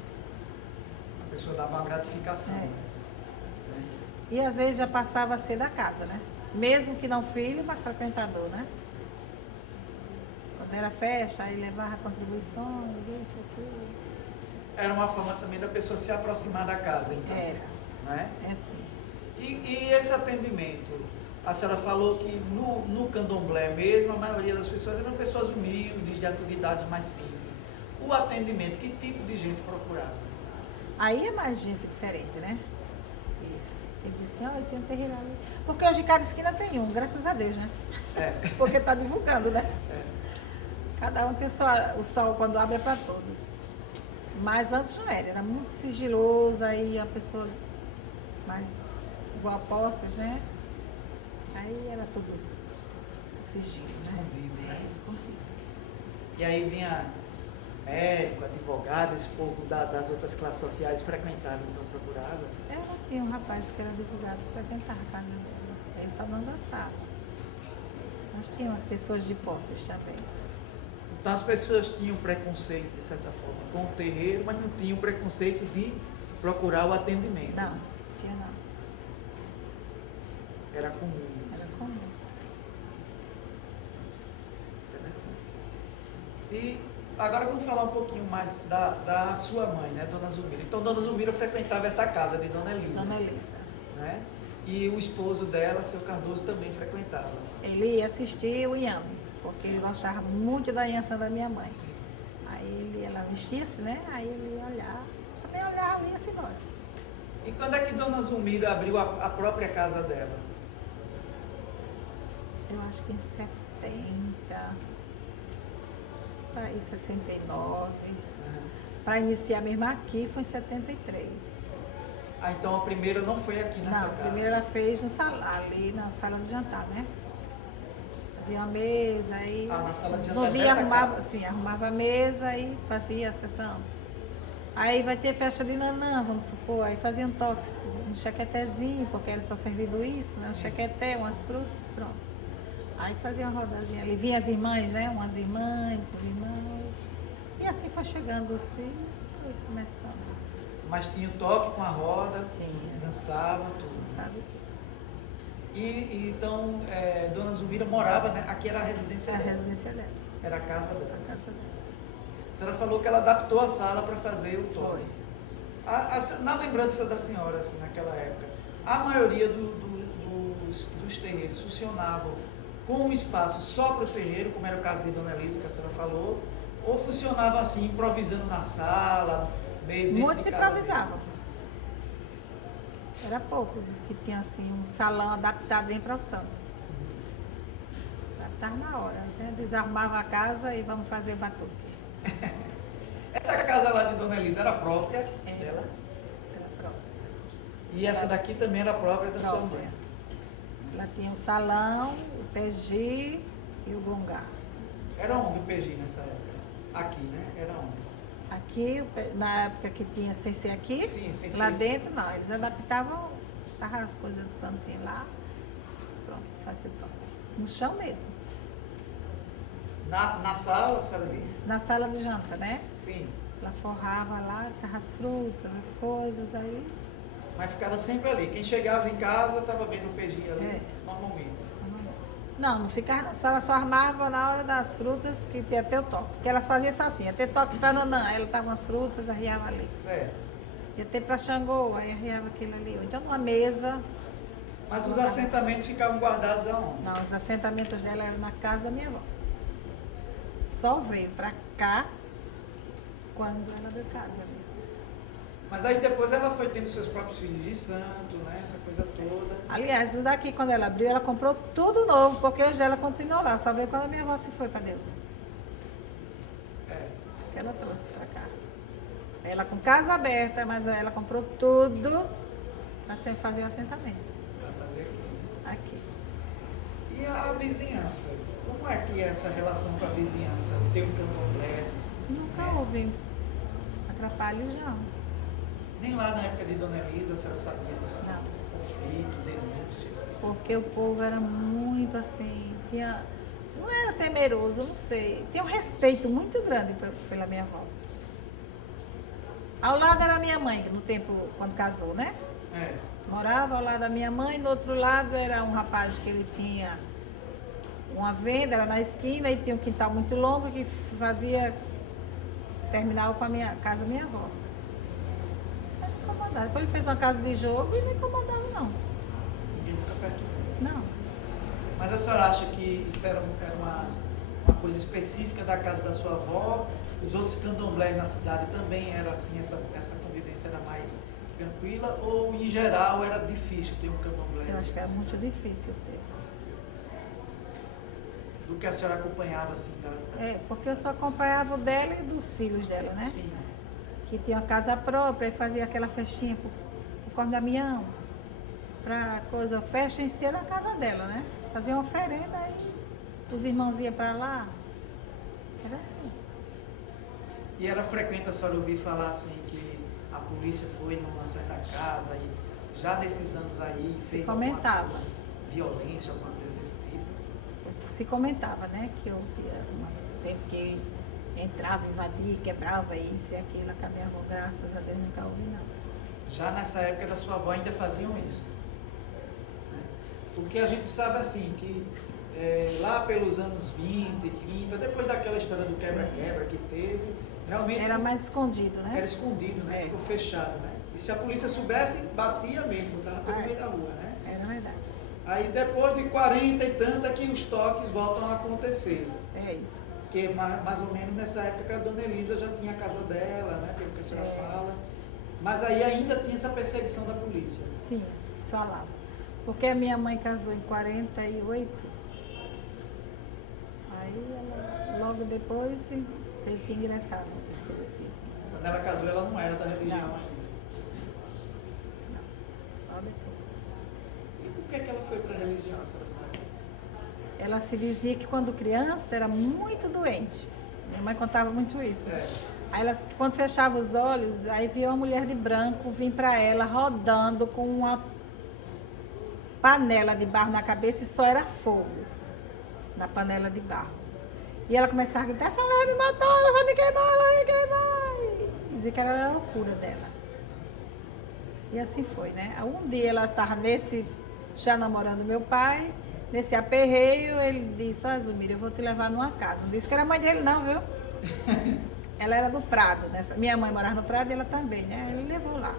A pessoa dava uma gratificação. É. Né? E às vezes já passava a ser da casa, né? Mesmo que não filho, mas frequentador, né? Quando era festa, aí levava contribuições, isso, aquilo. Era uma forma também da pessoa se aproximar da casa, então. Era, Né? é assim. E esse atendimento A senhora falou que no candomblé mesmo, a maioria das pessoas eram pessoas humildes, de atividades mais simples. O atendimento, que tipo de gente procurava? Aí é mais gente diferente, né? Eles dizem assim, tem um terreiro ali. Porque hoje cada esquina tem um, graças a Deus, né? É. Porque está divulgando, né? É. Cada um tem o sol quando abre é para todos. Mas antes não era muito sigiloso, aí a pessoa mais igual a Poças, né? Aí era tudo sigilo, né? Escondido, né? É, escondido. E aí vinha médico, advogado, esse povo das outras classes sociais frequentavam, então procurava. Ela tinha um rapaz que era advogado que frequentava a casa dela. Ele só não dançava. Mas tinha umas pessoas de Poças também. Então as pessoas tinham preconceito, de certa forma, com o terreiro, mas não tinham preconceito de procurar o atendimento. Não, tinha não. Era comum. Era comum. Interessante. E agora vamos falar um pouquinho mais da sua mãe, né, Dona Zulmira. Então, Dona Zulmira frequentava essa casa de Dona Elisa. Dona Elisa. Né? E o esposo dela, seu Cardoso, também frequentava. Ele ia assistir o Iame, porque ele gostava muito da aliança da minha mãe. Sim. Aí ela vestia-se, né? Aí ele ia olhar, também olhava e ia-se embora. E quando é que Dona Zulmira abriu a própria casa dela? Eu acho que em 70, para ir 69. Para iniciar mesmo aqui foi em 73. Ah, então a primeira não foi aqui nessa Não, casa? primeiro ela fez no ali na sala de jantar, né? Fazia uma mesa, aí. Ah, na sala de jantar no dia dessa arrumava, casa. sim, arrumava a mesa e fazia a sessão. Aí vai ter festa de nanã, vamos supor, aí fazia um toque, um chequetezinho, porque era só servido isso, né? Um chequeté, umas frutas, pronto. Aí fazia uma rodazinha ali, vinha as irmãs, né? Umas irmãs, os irmãos. E assim foi chegando os filhos e foi começando. Mas tinha o toque com a roda, Tinha. dançava, tudo. Sabe? E então, Dona Zulmira morava, né? Aqui era a residência É a dela. residência dela, Era a casa dela. a casa dela. A senhora falou que ela adaptou a sala para fazer o toque. Foi. Na lembrança da senhora, assim, naquela época, a maioria dos terreiros funcionavam com um espaço só para o terreiro, como era o caso de Dona Elisa, que a senhora falou, ou funcionava assim, improvisando na sala, meio dentro Muitos de casa improvisavam. Era poucos que tinham assim um salão adaptado bem para o santo. Adaptava na hora, né? Desarrumavam a casa e vamos fazer o batuque. Essa casa lá de Dona Elisa era própria dela? Era própria. E essa daqui também era própria da sua Própria. mãe? Ela tinha o salão, o PG e o gongá. Era onde o PG nessa época? Aqui, né? Era onde? Aqui, na época que tinha sem ser aqui, Sim, sem lá ser. dentro não, eles adaptavam, estavam as coisas do santinho lá, pronto, fazia o toque. No chão mesmo. Na sala, a senhora disse? Na sala de janta, né? Sim. Ela forrava lá, tava as frutas, as coisas aí. Mas ficava sempre ali. Quem chegava em casa estava vendo o PG ali, É. normalmente. Não, não ficava na sala, só armava na hora das frutas que ia ter o toque. Porque ela fazia isso assim, ia ter toque para nanã, aí ela tava as frutas, arriava ali. Certo. Ia ter para Xangô, aí arriava aquilo ali. Ou então numa mesa. Mas os assentamentos ficavam guardados aonde? Não, os assentamentos dela eram na casa da minha avó. Só veio para cá quando ela deu casa ali. Mas aí depois ela foi tendo seus próprios filhos de santo, né? Essa coisa toda. Aliás, o daqui, quando ela abriu, ela comprou tudo novo, porque hoje ela continuou lá, só veio quando a minha avó se foi para Deus. É. Que ela trouxe para cá. Ela com casa aberta, mas ela comprou tudo para sempre fazer o assentamento. Pra fazer aquilo. Aqui. E a vizinhança? Como é que é essa relação com a vizinhança? Ter um candomblé? Nunca houve atrapalhos, não. Nem lá na época de Dona Elisa a senhora sabia do Não. conflito, denúncias. Porque o povo era muito assim, não era temeroso, não sei. Tinha um respeito muito grande pela minha avó. Ao lado era a minha mãe, no tempo, quando casou, né? É. Morava ao lado da minha mãe, do outro lado era um rapaz que ele tinha uma venda, era na esquina e tinha um quintal muito longo que terminava com a casa da minha avó. Mas não incomodava. Depois ele fez uma casa de jogo e não incomodava, não. Ninguém nunca perturbou. Não. Mas a senhora acha que isso era uma coisa específica da casa da sua avó? Os outros candomblés na cidade também era assim, essa convivência era mais tranquila? Ou, em geral, era difícil ter um candomblé? Eu acho que era muito difícil ter. Do que a senhora acompanhava, assim? Porque eu só acompanhava o dela e dos filhos dela, né? Sim. Que tinha uma casa própria e fazia aquela festinha por Corno Damião. Pra coisa, festa em si era a casa dela, né? Fazia uma oferenda e os irmãos iam para lá. Era assim. E era frequente a senhora ouvir falar assim que a polícia foi numa certa casa e já nesses anos aí fez Comentava. alguma violência, alguma coisa desse tipo? Se comentava, né? Que eu via umas tempo que entrava, invadia, quebrava isso e aquilo, a minha avó, graças a Deus, nunca ouvi nada. Já nessa época da sua avó ainda faziam isso? Porque a gente sabe assim, que lá pelos anos 20, 30, depois daquela história do quebra-quebra que teve, realmente... Era mais escondido, né? Era escondido, né? Ficou fechado, né? E se a polícia soubesse, batia mesmo, estava pelo meio da rua, né? Era verdade. Aí depois de 40 e tanto é que os toques voltam a acontecer. É isso. Porque mais ou menos nessa época que a dona Elisa já tinha a casa dela, né? Pelo que a senhora fala. Mas aí ainda tinha essa perseguição da polícia. Tinha, só lá. Porque a minha mãe casou em 48. Aí ela, logo depois teve que ingressar no Espiritismo. Quando ela casou, ela não era da religião Não. ainda. Não, só depois. E por que ela foi para a religião, a senhora sabe? Ela se dizia que quando criança era muito doente. Minha mãe contava muito isso. Aí ela, quando fechava os olhos, aí via uma mulher de branco vir para ela rodando com uma panela de barro na cabeça e só era fogo na panela de barro. E ela começava a gritar, essa mulher vai me matar, ela vai me queimar, ela vai me queimar. E dizia que era a loucura dela. E assim foi, né? Um dia ela estava já namorando meu pai, nesse aperreio, ele disse, Zumira, eu vou te levar numa casa. Não disse que era mãe dele não, viu? Ela era do Prado, né? Minha mãe morava no Prado e ela também, né? Ele levou lá.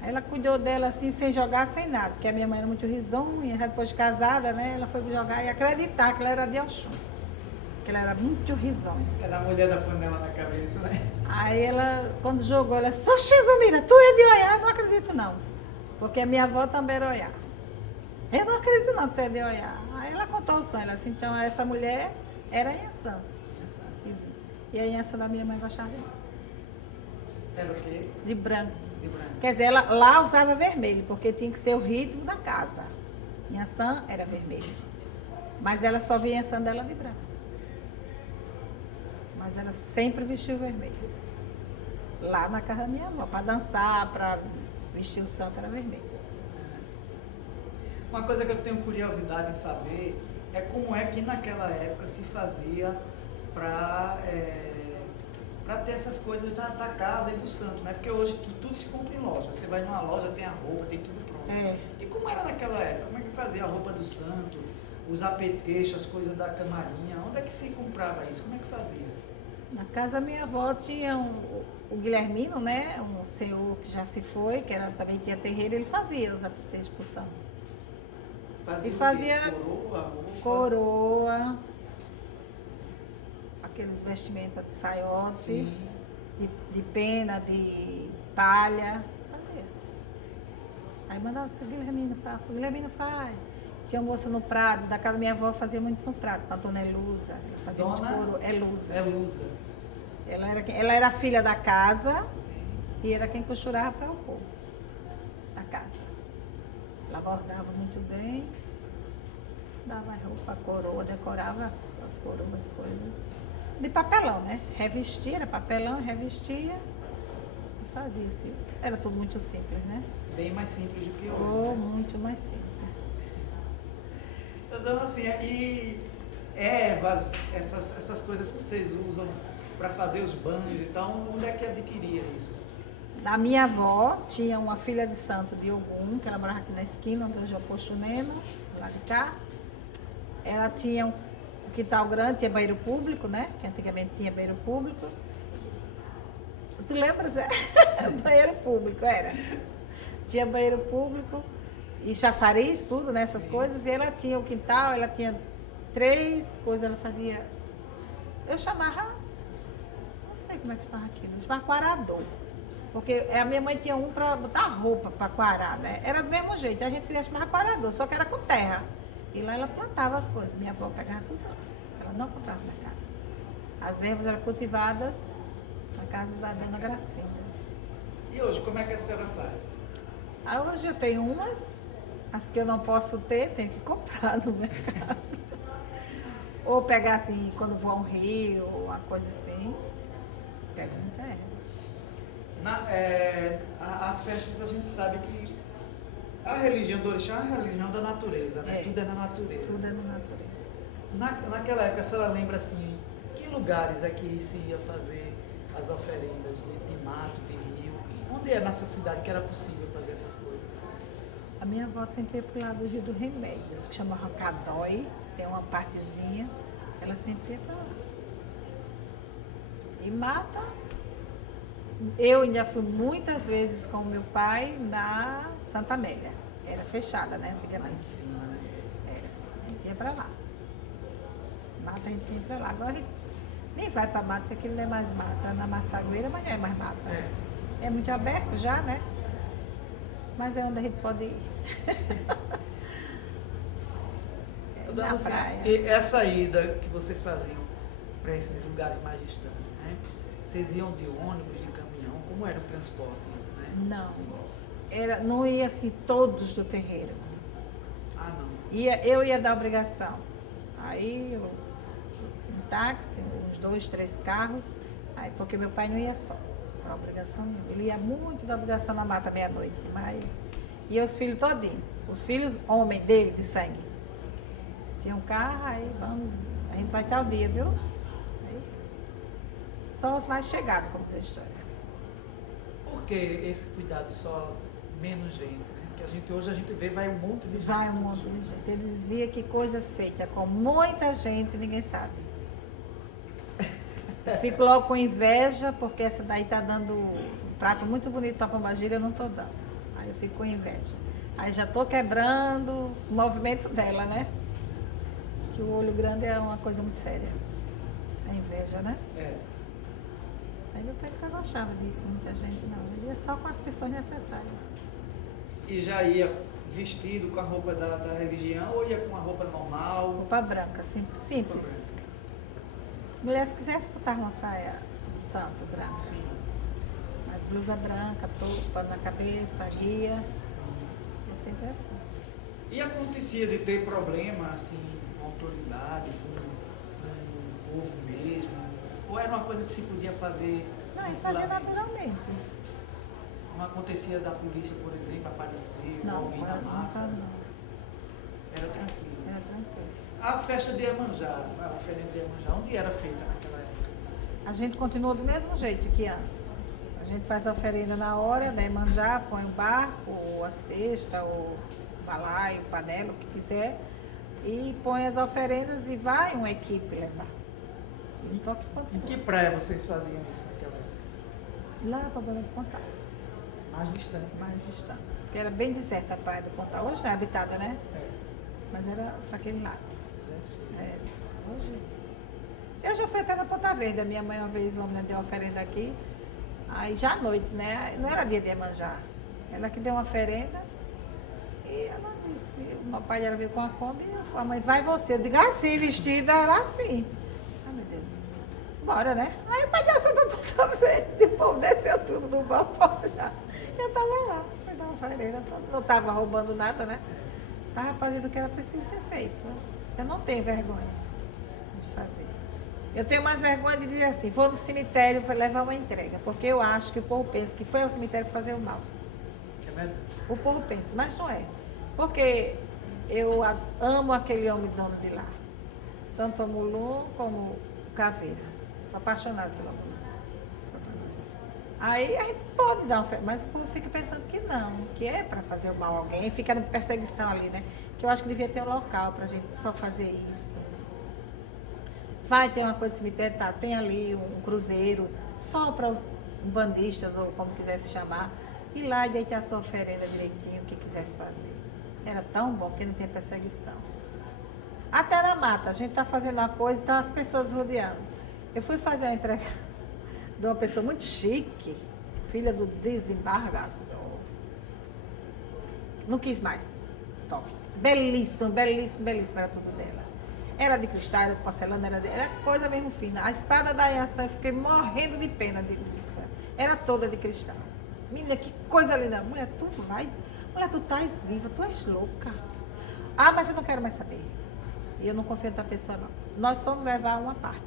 Aí ela cuidou dela assim, sem jogar, sem nada, porque a minha mãe era muito risonha, já depois de casada, né? Ela foi jogar e acreditar que ela era de Oxum, que ela era muito risonha. Era a mulher da panela na cabeça, né? Aí ela, quando jogou, ela disse, oxe, Zumira, tu é de Oiá? Eu não acredito não, porque a minha avó também era Oiá. Eu não acredito não que tu é de Oiá. Aí ela contou o sonho, ela disse, então essa mulher era Inhaçã. E a Inhaçã da minha mãe gostava dela. Era o quê? De branco. De branco. Quer dizer, ela lá usava vermelho, porque tinha que ser o ritmo da casa. Inhaçã era vermelho. Mas ela só via Inhaçã dela de branco. Mas ela sempre vestiu vermelho. Lá na casa da minha avó, para dançar, para vestir o santo era vermelho. Uma coisa que eu tenho curiosidade em saber é como é que naquela época se fazia para ter essas coisas da casa e do santo, né? Porque hoje tudo se compra em loja. Você vai numa loja, tem a roupa, tem tudo pronto. E como era naquela época? Como é que fazia a roupa do santo, os apetrechos, as coisas da camarinha? Onde é que se comprava isso? Como é que fazia? Na casa da minha avó tinha o Guilhermino, né? Um senhor que já se foi, que também tinha terreiro, ele fazia os apetrechos pro santo. Fazia coroa, coroa, aqueles vestimentas de saiote, de pena, de palha. Fazia. Aí mandava o Guilhermino faz. Tinha uma moça no Prado, da casa da minha avó fazia muito no Prado, com a dona Elusa. Fazia muito coroa. Elusa. Ela era filha da casa e era quem costurava para o povo da casa. Ela bordava muito bem, dava roupa, coroa, decorava as coroas, as coisas. De papelão, né? Revestia, era papelão, revestia e fazia assim. Era tudo muito simples, né? Bem mais simples do que hoje. Muito mais simples. Então, assim, e ervas, essas coisas que vocês usam para fazer os banhos e tal, onde é que adquiria isso? Da minha avó, tinha uma filha de santo de Ogum, que ela morava aqui na esquina, onde hoje é o Posto Neno, lá de cá. Ela tinha um quintal grande, tinha banheiro público, né? Que antigamente tinha banheiro público. Tu lembra, Zé? Banheiro público, era. Tinha banheiro público e chafariz, tudo, né, essas coisas, e ela tinha o quintal, ela tinha 3 coisas, ela fazia, eu chamava, não sei como é que chamava aquilo, chamava quarador, porque a minha mãe tinha um para botar roupa para quarar, né, era do mesmo jeito, a gente queria chamar quarador, só que era com terra, e lá ela plantava as coisas, minha avó pegava tudo, ela não comprava na casa, as ervas eram cultivadas na casa da dona Gracinda. E hoje, como é que a senhora faz? Aí hoje eu tenho umas, as que eu não posso ter, tenho que comprar no mercado. Ou pegar assim, quando vou a um rio, ou uma coisa assim, pego muita erva. As festas a gente sabe que a religião do orixá é a religião da natureza, né? É. Tudo é na natureza. Tudo é na natureza. Naquela época, a senhora lembra assim, que lugares é que se ia fazer as oferendas de mato, de rio? Onde é nessa cidade que era possível fazer essas coisas? A minha avó sempre ia pro lado do Rio do Remédio, que chama Rocadói, tem uma partezinha, ela sempre ia pra lá. E mata, eu ainda fui muitas vezes com o meu pai na Santa Amélia. Era fechada, né? Lá em Antigamente. cima, né? Era, a gente ia pra lá. Mata a gente ia pra lá. Agora a gente nem vai pra mata, porque aquilo não é mais mata. Na Massagueira, mas não é mais mata. É muito aberto já, né? Mas é onde a gente pode ir. Dona Na Lucinha, praia. e essa ida que vocês faziam para esses lugares mais distantes, né? Vocês iam de ônibus, de caminhão? Como era o transporte, né? Não. Não ia assim todos do terreiro. Ah, não. Eu ia dar obrigação. Aí um táxi, uns 2, 3 carros, aí, porque meu pai não ia só. A obrigação nenhuma. Ele ia muito da obrigação na mata meia-noite, mas. E os filhos todinhos. Os filhos, homem dele, de sangue. Tinha um carro, aí vamos. A gente vai tal dia, viu? Aí, só os mais chegados, como diz a história. Por que esse cuidado só menos gente, né? Porque hoje a gente vê, vai um monte de gente. Vai um monte de gente. Ele dizia que coisas feitas com muita gente, ninguém sabe. Fico logo com inveja, porque essa daí tá dando um prato muito bonito para Pombagira, eu não tô dando. Aí eu fico com inveja. Aí já tô quebrando o movimento dela, né? Que o olho grande é uma coisa muito séria. A inveja, né? É. Aí meu pai nunca gostava de ir com muita gente, não. Ele ia só com as pessoas necessárias. E já ia vestido com a roupa da religião ou ia com a roupa normal? Roupa branca, simples. Mulher, se quisesse botar uma saia santo branca. Sim. Mas blusa branca, pano na cabeça, guia. É sempre assim. E acontecia de ter problema, assim, com autoridade, com o povo mesmo? Ou era uma coisa que se podia fazer? Não, ele fazia tranquilamente? naturalmente. Não acontecia da polícia, por exemplo, aparecer, ou Não, alguém da nunca mata? não. Era tranquilo. Era tranquilo. A festa de Iemanjá, a oferenda de Iemanjá, onde era feita naquela época? A gente continua do mesmo jeito que antes. A gente faz a oferenda na hora, da Iemanjá, põe o barco, ou a cesta, ou o balaio, panela, o que quiser, e põe as oferendas e vai uma equipe levar. Em Toque continua. que praia vocês faziam isso naquela época? Lá para Boa do Pontal, Mais distante. mais distante. Porque era bem deserta a praia do Pontal. Hoje não é habitada, né? É. Mas era para aquele lado. Já sei. É, hoje. Eu já fui até na Ponta Verde. A minha mãe uma vez, uma deu oferenda aqui. Aí já à noite, né? Não era dia de Iemanjá. Ela que deu uma oferenda. E ela disse, o meu pai dela veio com a Kombi e eu falei, mãe, vai você. Eu digo, assim, vestida, ela assim. Ai, meu Deus. Bora, né? Aí o pai dela foi pra Ponta Verde. O povo desceu tudo no banco pra olhar. Eu tava lá, foi dar uma oferenda. Não tava roubando nada, né? Tava fazendo o que era preciso ser feito. Né? Eu não tenho vergonha de fazer. Eu tenho mais vergonha de dizer assim, vou no cemitério, vou levar uma entrega. Porque eu acho que o povo pensa que foi ao cemitério para fazer o mal. Que é verdade. O povo pensa, mas não é. Porque eu amo aquele homem dono de lá. Tanto o Mulum como o Caveira. Sou apaixonada pelo Mulum. Aí a gente pode dar uma fé, mas o povo fica pensando que não, que é para fazer o mal a alguém, fica na perseguição ali, né? Que eu acho que devia ter um local para a gente só fazer isso. Vai ter uma coisa de cemitério, tá? Tem ali um cruzeiro, só para os bandistas, ou como quisesse chamar, ir lá e deitar a sua oferenda direitinho, o que quisesse fazer. Era tão bom que não tinha perseguição. Até na mata, a gente está fazendo uma coisa e tá as pessoas rodeando. Eu fui fazer uma entrega de uma pessoa muito chique, filha do desembargador. Não quis mais. Top. Belíssimo, belíssimo, belíssimo era tudo dela. Era de cristal, era de porcelana, era coisa mesmo fina. A espada da Iaçã, eu fiquei morrendo de pena disso. Era toda de cristal. Menina, que coisa linda. Mulher, tu vai. Mulher, tu estás viva, tu és louca. Ah, mas eu não quero mais saber. E eu não confio em outra pessoa, não. Nós fomos levar uma parte,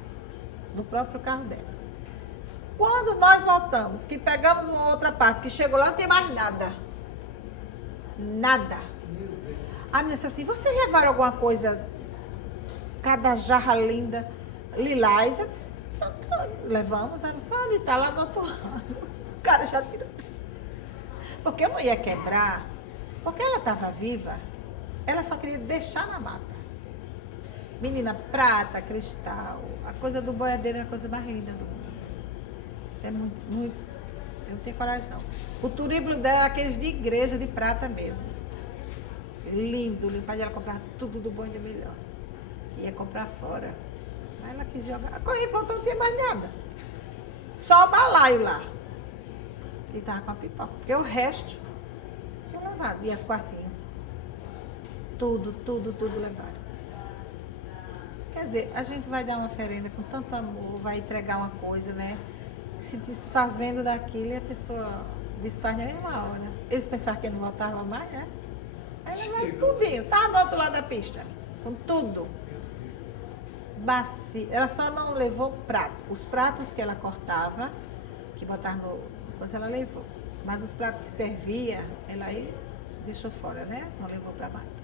no próprio carro dela. Quando nós voltamos, que pegamos uma outra parte, que chegou lá, não tem mais nada. Nada. A menina disse assim, vocês levaram alguma coisa, cada jarra linda, lilás? Eu disse, levamos, ela disse, ali está lá do outro lado. O cara já tirou. Porque eu não ia quebrar, porque ela estava viva, ela só queria deixar na mata. Menina, prata, cristal, a coisa do boiadeiro é a coisa mais linda do mundo. Isso é muito, eu não tenho coragem não. O turíbulo dela era aqueles de igreja, de prata mesmo. Lindo, lindo. O pai dela comprava tudo do bom e do melhor. Ia comprar fora. Aí ela quis jogar. A corrente voltou, não tinha mais nada. Só o balaio lá. E tava com a pipoca. Porque o resto tinha levado. E as quartinhas. Tudo levaram. Quer dizer, a gente vai dar uma oferenda com tanto amor, vai entregar uma coisa, né? Se desfazendo daquilo e a pessoa desfaz na mesma hora. Eles pensavam que não voltavam mais, né? Aí levaram tudinho. Tava do outro lado da pista. Com tudo. Bacia. Ela só não levou prato. Os pratos que ela cortava, que botava no... Depois ela levou. Mas os pratos que servia, ela aí deixou fora, né? Não levou pra mata.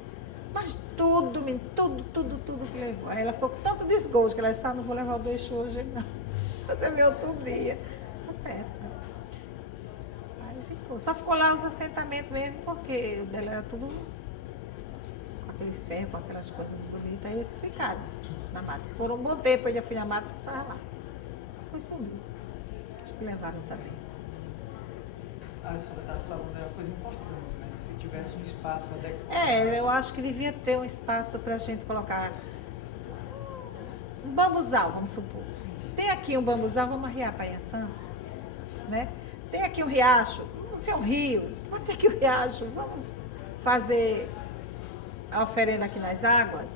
Mas tudo, menino, tudo que levou. Aí ela ficou com tanto desgosto que ela disse, não vou levar o deixo hoje, não. Você vê outro dia. Tá certo. Aí ficou. Só ficou lá os assentamentos mesmo, porque o dela era tudo com aqueles ferros, com aquelas coisas bonitas. Aí eles ficaram na mata. Por um bom tempo, eu já fui na mata e estava lá. Depois sumiu. Acho que levaram também. A senhora estava falando de uma coisa importante, né? Que se tivesse um espaço adequado. Eu acho que devia ter um espaço para a gente colocar um bambuzal, vamos supor. Tem aqui um bambuzal, vamos arriar para Iaçã, né? Tem aqui um riacho, não sei, um rio, vamos ter aqui um riacho, vamos fazer a oferenda aqui nas águas.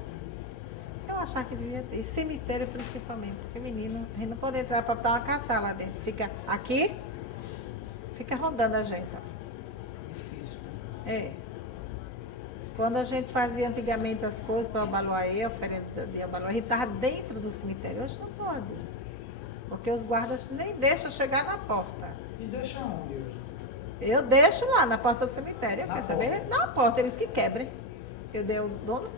Eu achava que devia ter, e cemitério principalmente, porque menino, a gente não pode entrar para botar uma caçada lá dentro. Fica aqui, fica rondando a gente. Difícil. É. Quando a gente fazia antigamente as coisas para o Obaloaê, a oferenda de Obaloaê, a gente estava dentro do cemitério. Hoje não pode. Porque os guardas nem deixam chegar na porta. E deixa onde hoje? Eu deixo lá na porta do cemitério. Na Quer porta? saber? Na porta, eles que quebrem. Eu dei o dono.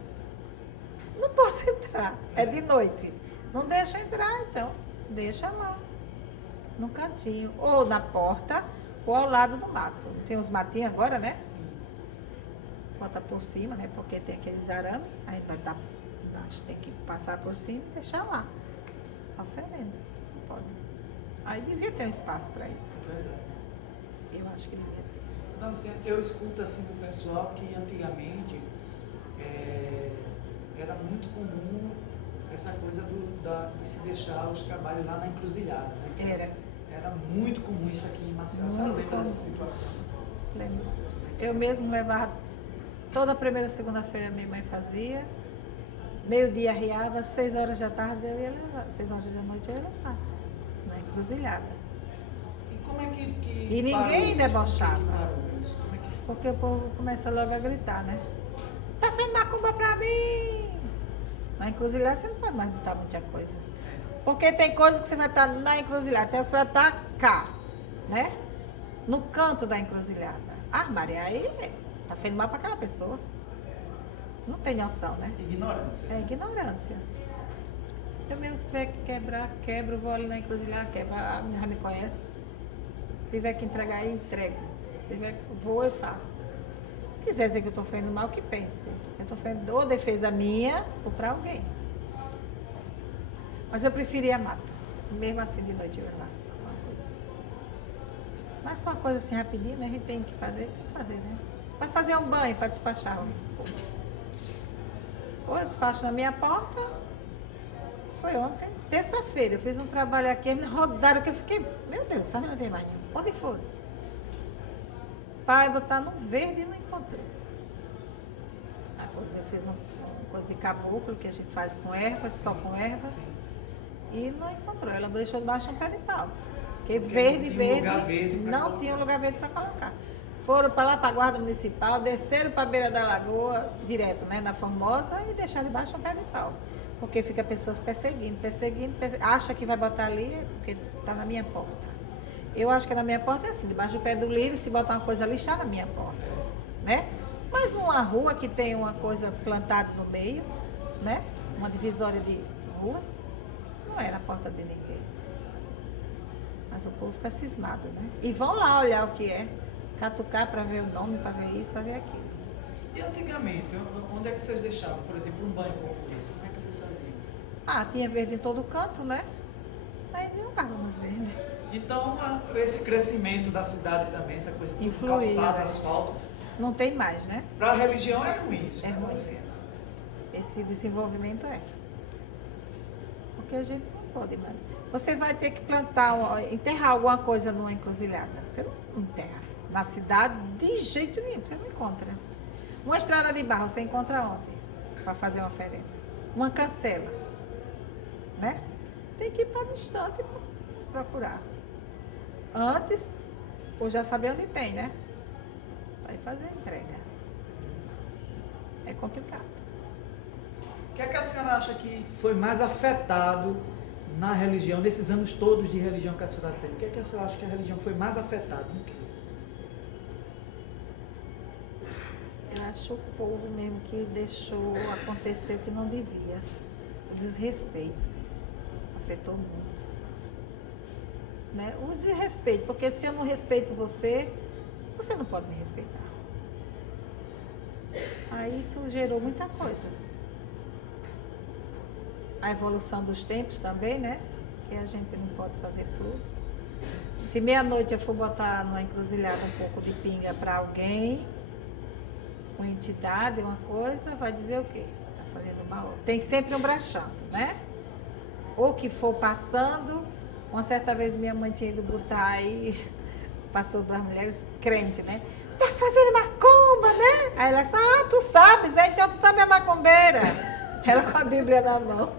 Não posso entrar. É de noite. Não deixa entrar, então. Deixa lá. No cantinho. Ou na porta, ou ao lado do mato. Tem uns matinhos agora, né? Bota por cima, né? Porque tem aqueles arames. Aí vai dar embaixo. Tem que passar por cima e deixar lá. A oferenda. Não pode. Aí devia ter um espaço para isso. Verdade. Eu acho que devia ter. Então, assim, eu escuto assim do pessoal que antigamente era muito comum essa coisa de se deixar os trabalhos lá na encruzilhada. Né? Era muito comum isso aqui em Maceió. Você Muito lembra comum. dessa situação? Lembro. Eu mesmo levava toda a primeira segunda-feira, minha mãe fazia. Meio-dia arriava, 6 horas da tarde eu ia levar. 6 horas da noite eu ia levar. Na encruzilhada. E como é que E ninguém parou isso? debochava. Por que parou isso? Como é que foi? Porque o povo começa logo a gritar, né? Tá fazendo macumba pra mim! Na encruzilhada você não pode mais botar muita coisa. Porque tem coisa que você vai estar na encruzilhada, então você vai estar cá, né? No canto da encruzilhada. Ah, Maria, aí tá fazendo mal pra aquela pessoa. Não tem noção, né? Ignorância. É ignorância. Eu mesmo, se tiver que quebrar, quebro, vou ali na encruzilhada, quebro, a menina já me conhece. Se tiver que entregar, aí entrego. Se tiver que vou, eu faço. Se quiser dizer que eu estou fazendo mal, que pense. Eu estou fazendo ou defesa minha ou para alguém. Mas eu preferia a mata. Mesmo assim de noite eu ia lá. Mas uma coisa assim rapidinho, né? A gente tem que fazer, né? Vai fazer um banho para despachar, vamos supor. Ou eu despacho na minha porta, foi ontem, terça-feira, eu fiz um trabalho aqui, me rodaram, que eu fiquei, meu Deus, sabe, não veio mais nenhum. Onde foi? Pai, botar no verde e não encontrei. Eu fiz uma coisa de caboclo que a gente faz com ervas, só com ervas, e não encontrou. Ela deixou debaixo de um pé de pau. Porque verde, não tinha um lugar verde para colocar. Foram para lá, para a guarda municipal, desceram para a beira da lagoa, direto, né, na Formosa, e deixaram debaixo de um pé de pau. Porque fica pessoas perseguindo, acha que vai botar ali, porque está na minha porta. Eu acho que na minha porta é assim, debaixo do pé do lírio, se botar uma coisa ali, está na minha porta, né? Mas uma rua que tem uma coisa plantada no meio, né? Uma divisória de ruas, não é na porta de ninguém. Mas o povo fica cismado, né? E vão lá olhar o que é, catucar para ver o nome, para ver isso, para ver aquilo. E antigamente, onde é que vocês deixavam, por exemplo, um banho como esse? Como é que vocês faziam? Ah, tinha verde em todo canto, né? Aí não estávamos verde. Então, esse crescimento da cidade também, essa coisa de Influía, calçada, né? asfalto, Não tem mais, né? para a religião é ruim isso. É né? ruim. Esse desenvolvimento é. Porque a gente não pode mais. Você vai ter que plantar, enterrar alguma coisa numa encruzilhada. Você não enterra. Na cidade, de jeito nenhum, você não encontra. Uma estrada de barro, você encontra onde? Para fazer uma oferenda. Uma cancela. Né? Tem que ir para distante para procurar. Antes, ou já saber onde tem, né? Vai fazer a entrega. É complicado. O que é que a senhora acha que foi mais afetado na religião, nesses anos todos de religião que a senhora teve? O que é que a senhora acha que a religião foi mais afetada? Em quê? Eu acho o povo mesmo que deixou acontecer o que não devia. O desrespeito. Afetou muito. Né? O desrespeito, porque se eu não respeito você, você não pode me respeitar. Aí isso gerou muita coisa. A evolução dos tempos também, né? Que a gente não pode fazer tudo. Se meia-noite eu for botar numa encruzilhada um pouco de pinga para alguém, uma entidade, uma coisa, vai dizer o quê? Está fazendo mal. Tem sempre um brachando, né? Ou que for passando. Uma certa vez minha mãe tinha ido botar aí, passou duas mulheres crente, né? Tá fazendo macumba, né? Aí ela disse, tu sabes, então tu também é macumbeira. Ela com a Bíblia na mão.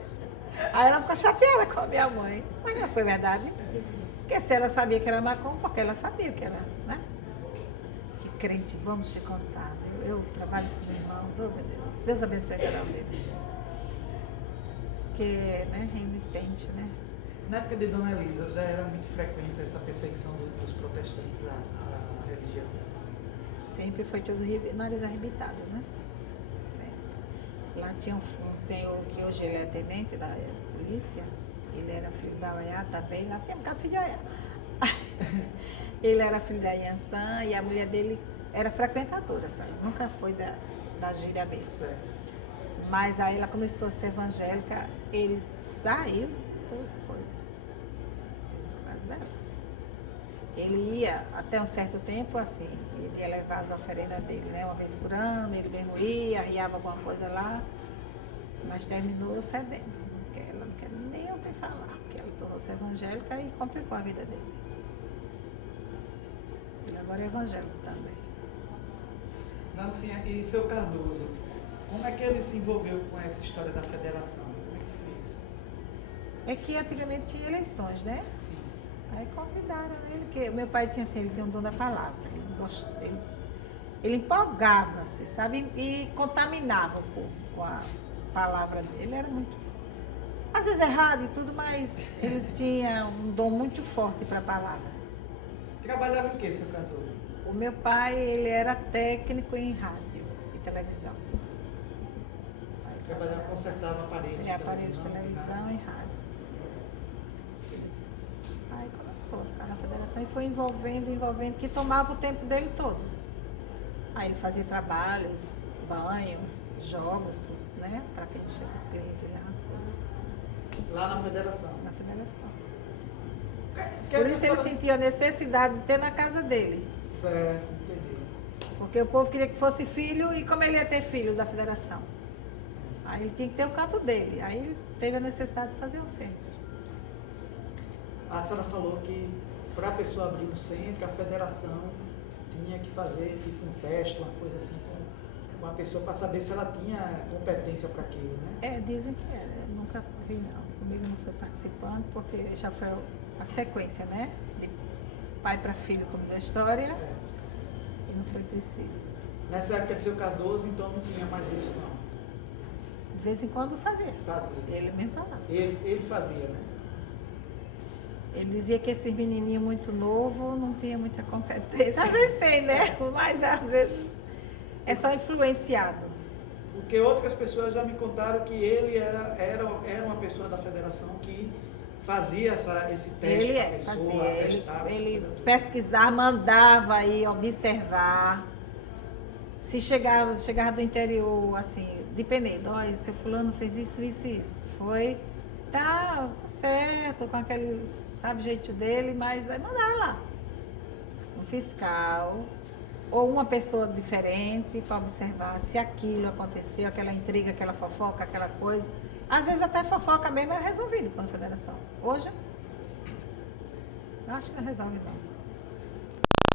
Aí ela ficou chateada com a minha mãe. Mas não foi verdade. Porque se ela sabia que era macumba, porque ela sabia que era, né? Que crente, vamos te contar. Eu trabalho com irmãos, oh meu Deus. Deus abençoe cada um deles. Porque, né, renitente, né? Na época de Dona Elisa já era muito frequente essa perseguição dos protestantes à religião. Sempre foi tudo nariz arrebitado, né? Sempre. Lá tinha um senhor que hoje ele é tenente da polícia, ele era filho da Oiá também, lá tem um filho da Oiá. Ele era filho da Iansã e a mulher dele era frequentadora, sabe? Nunca foi da gíria mesmo. Mas aí ela começou a ser evangélica, ele saiu das coisas. Ele ia até um certo tempo assim, ele ia levar as oferendas dele, né? Uma vez por ano, ele mesmo ia, arriava alguma coisa lá, mas terminou cedendo. Ela não quer nem ouvir falar, porque ela tornou-se evangélica e complicou a vida dele. Ele agora é evangélico também. Não, sim, e seu Cardoso, como é que ele se envolveu com essa história da federação? Como é que foi isso? É que antigamente tinha eleições, né? Sim. Aí convidaram ele, que meu pai tinha assim, ele tem um dom da palavra. Ele empolgava-se, sabe? E contaminava o povo com a palavra dele. Ele era muito, às vezes errado e tudo, mas ele tinha um dom muito forte para a palavra. Trabalhava em que, seu Cardoso? O meu pai, ele era técnico em rádio e televisão. Trabalhava, consertava aparelhos. Aparelhos de televisão e rádio. Aí começou a ficar na federação e foi envolvendo, que tomava o tempo dele todo. Aí ele fazia trabalhos, banhos, jogos, né? Para que ele chegue os clientes lá, as coisas. Lá na federação? Na federação. Por isso ele sentia a necessidade de ter na casa dele. Certo, entendi. Porque Porque o povo queria que fosse filho, e como ele ia ter filho da federação? Aí ele tinha que ter o canto dele. Aí ele teve a necessidade de fazer um centro. A senhora falou que para a pessoa abrir um centro, a federação tinha que fazer tipo, um teste, uma coisa assim, com a pessoa para saber se ela tinha competência para aquilo, né? Dizem que era. Eu nunca vi, não. Comigo não foi participando, porque já foi a sequência, né? De pai para filho, como diz a história, e não foi preciso. Nessa época de seu Cardoso, então não tinha mais isso, não. De vez em quando fazia. Fazia. Ele mesmo falava. Ele fazia, né? Ele dizia que esse menininho muito novo não tinha muita competência. Às vezes tem, né? Mas às vezes é só influenciado. Porque outras pessoas já me contaram que ele era uma pessoa da federação que fazia esse teste para a pessoa, fazia. testava. Ele pesquisava, mandava aí observar. Se chegava do interior, assim, de Penedo, olha, seu fulano fez isso. Foi, tá certo, com aquele, sabe, jeito dele, mas aí mandava lá. Um fiscal, ou uma pessoa diferente para observar se aquilo aconteceu, aquela intriga, aquela fofoca, aquela coisa. Às vezes até fofoca mesmo era resolvido pela federação. Hoje, eu acho que não resolve não.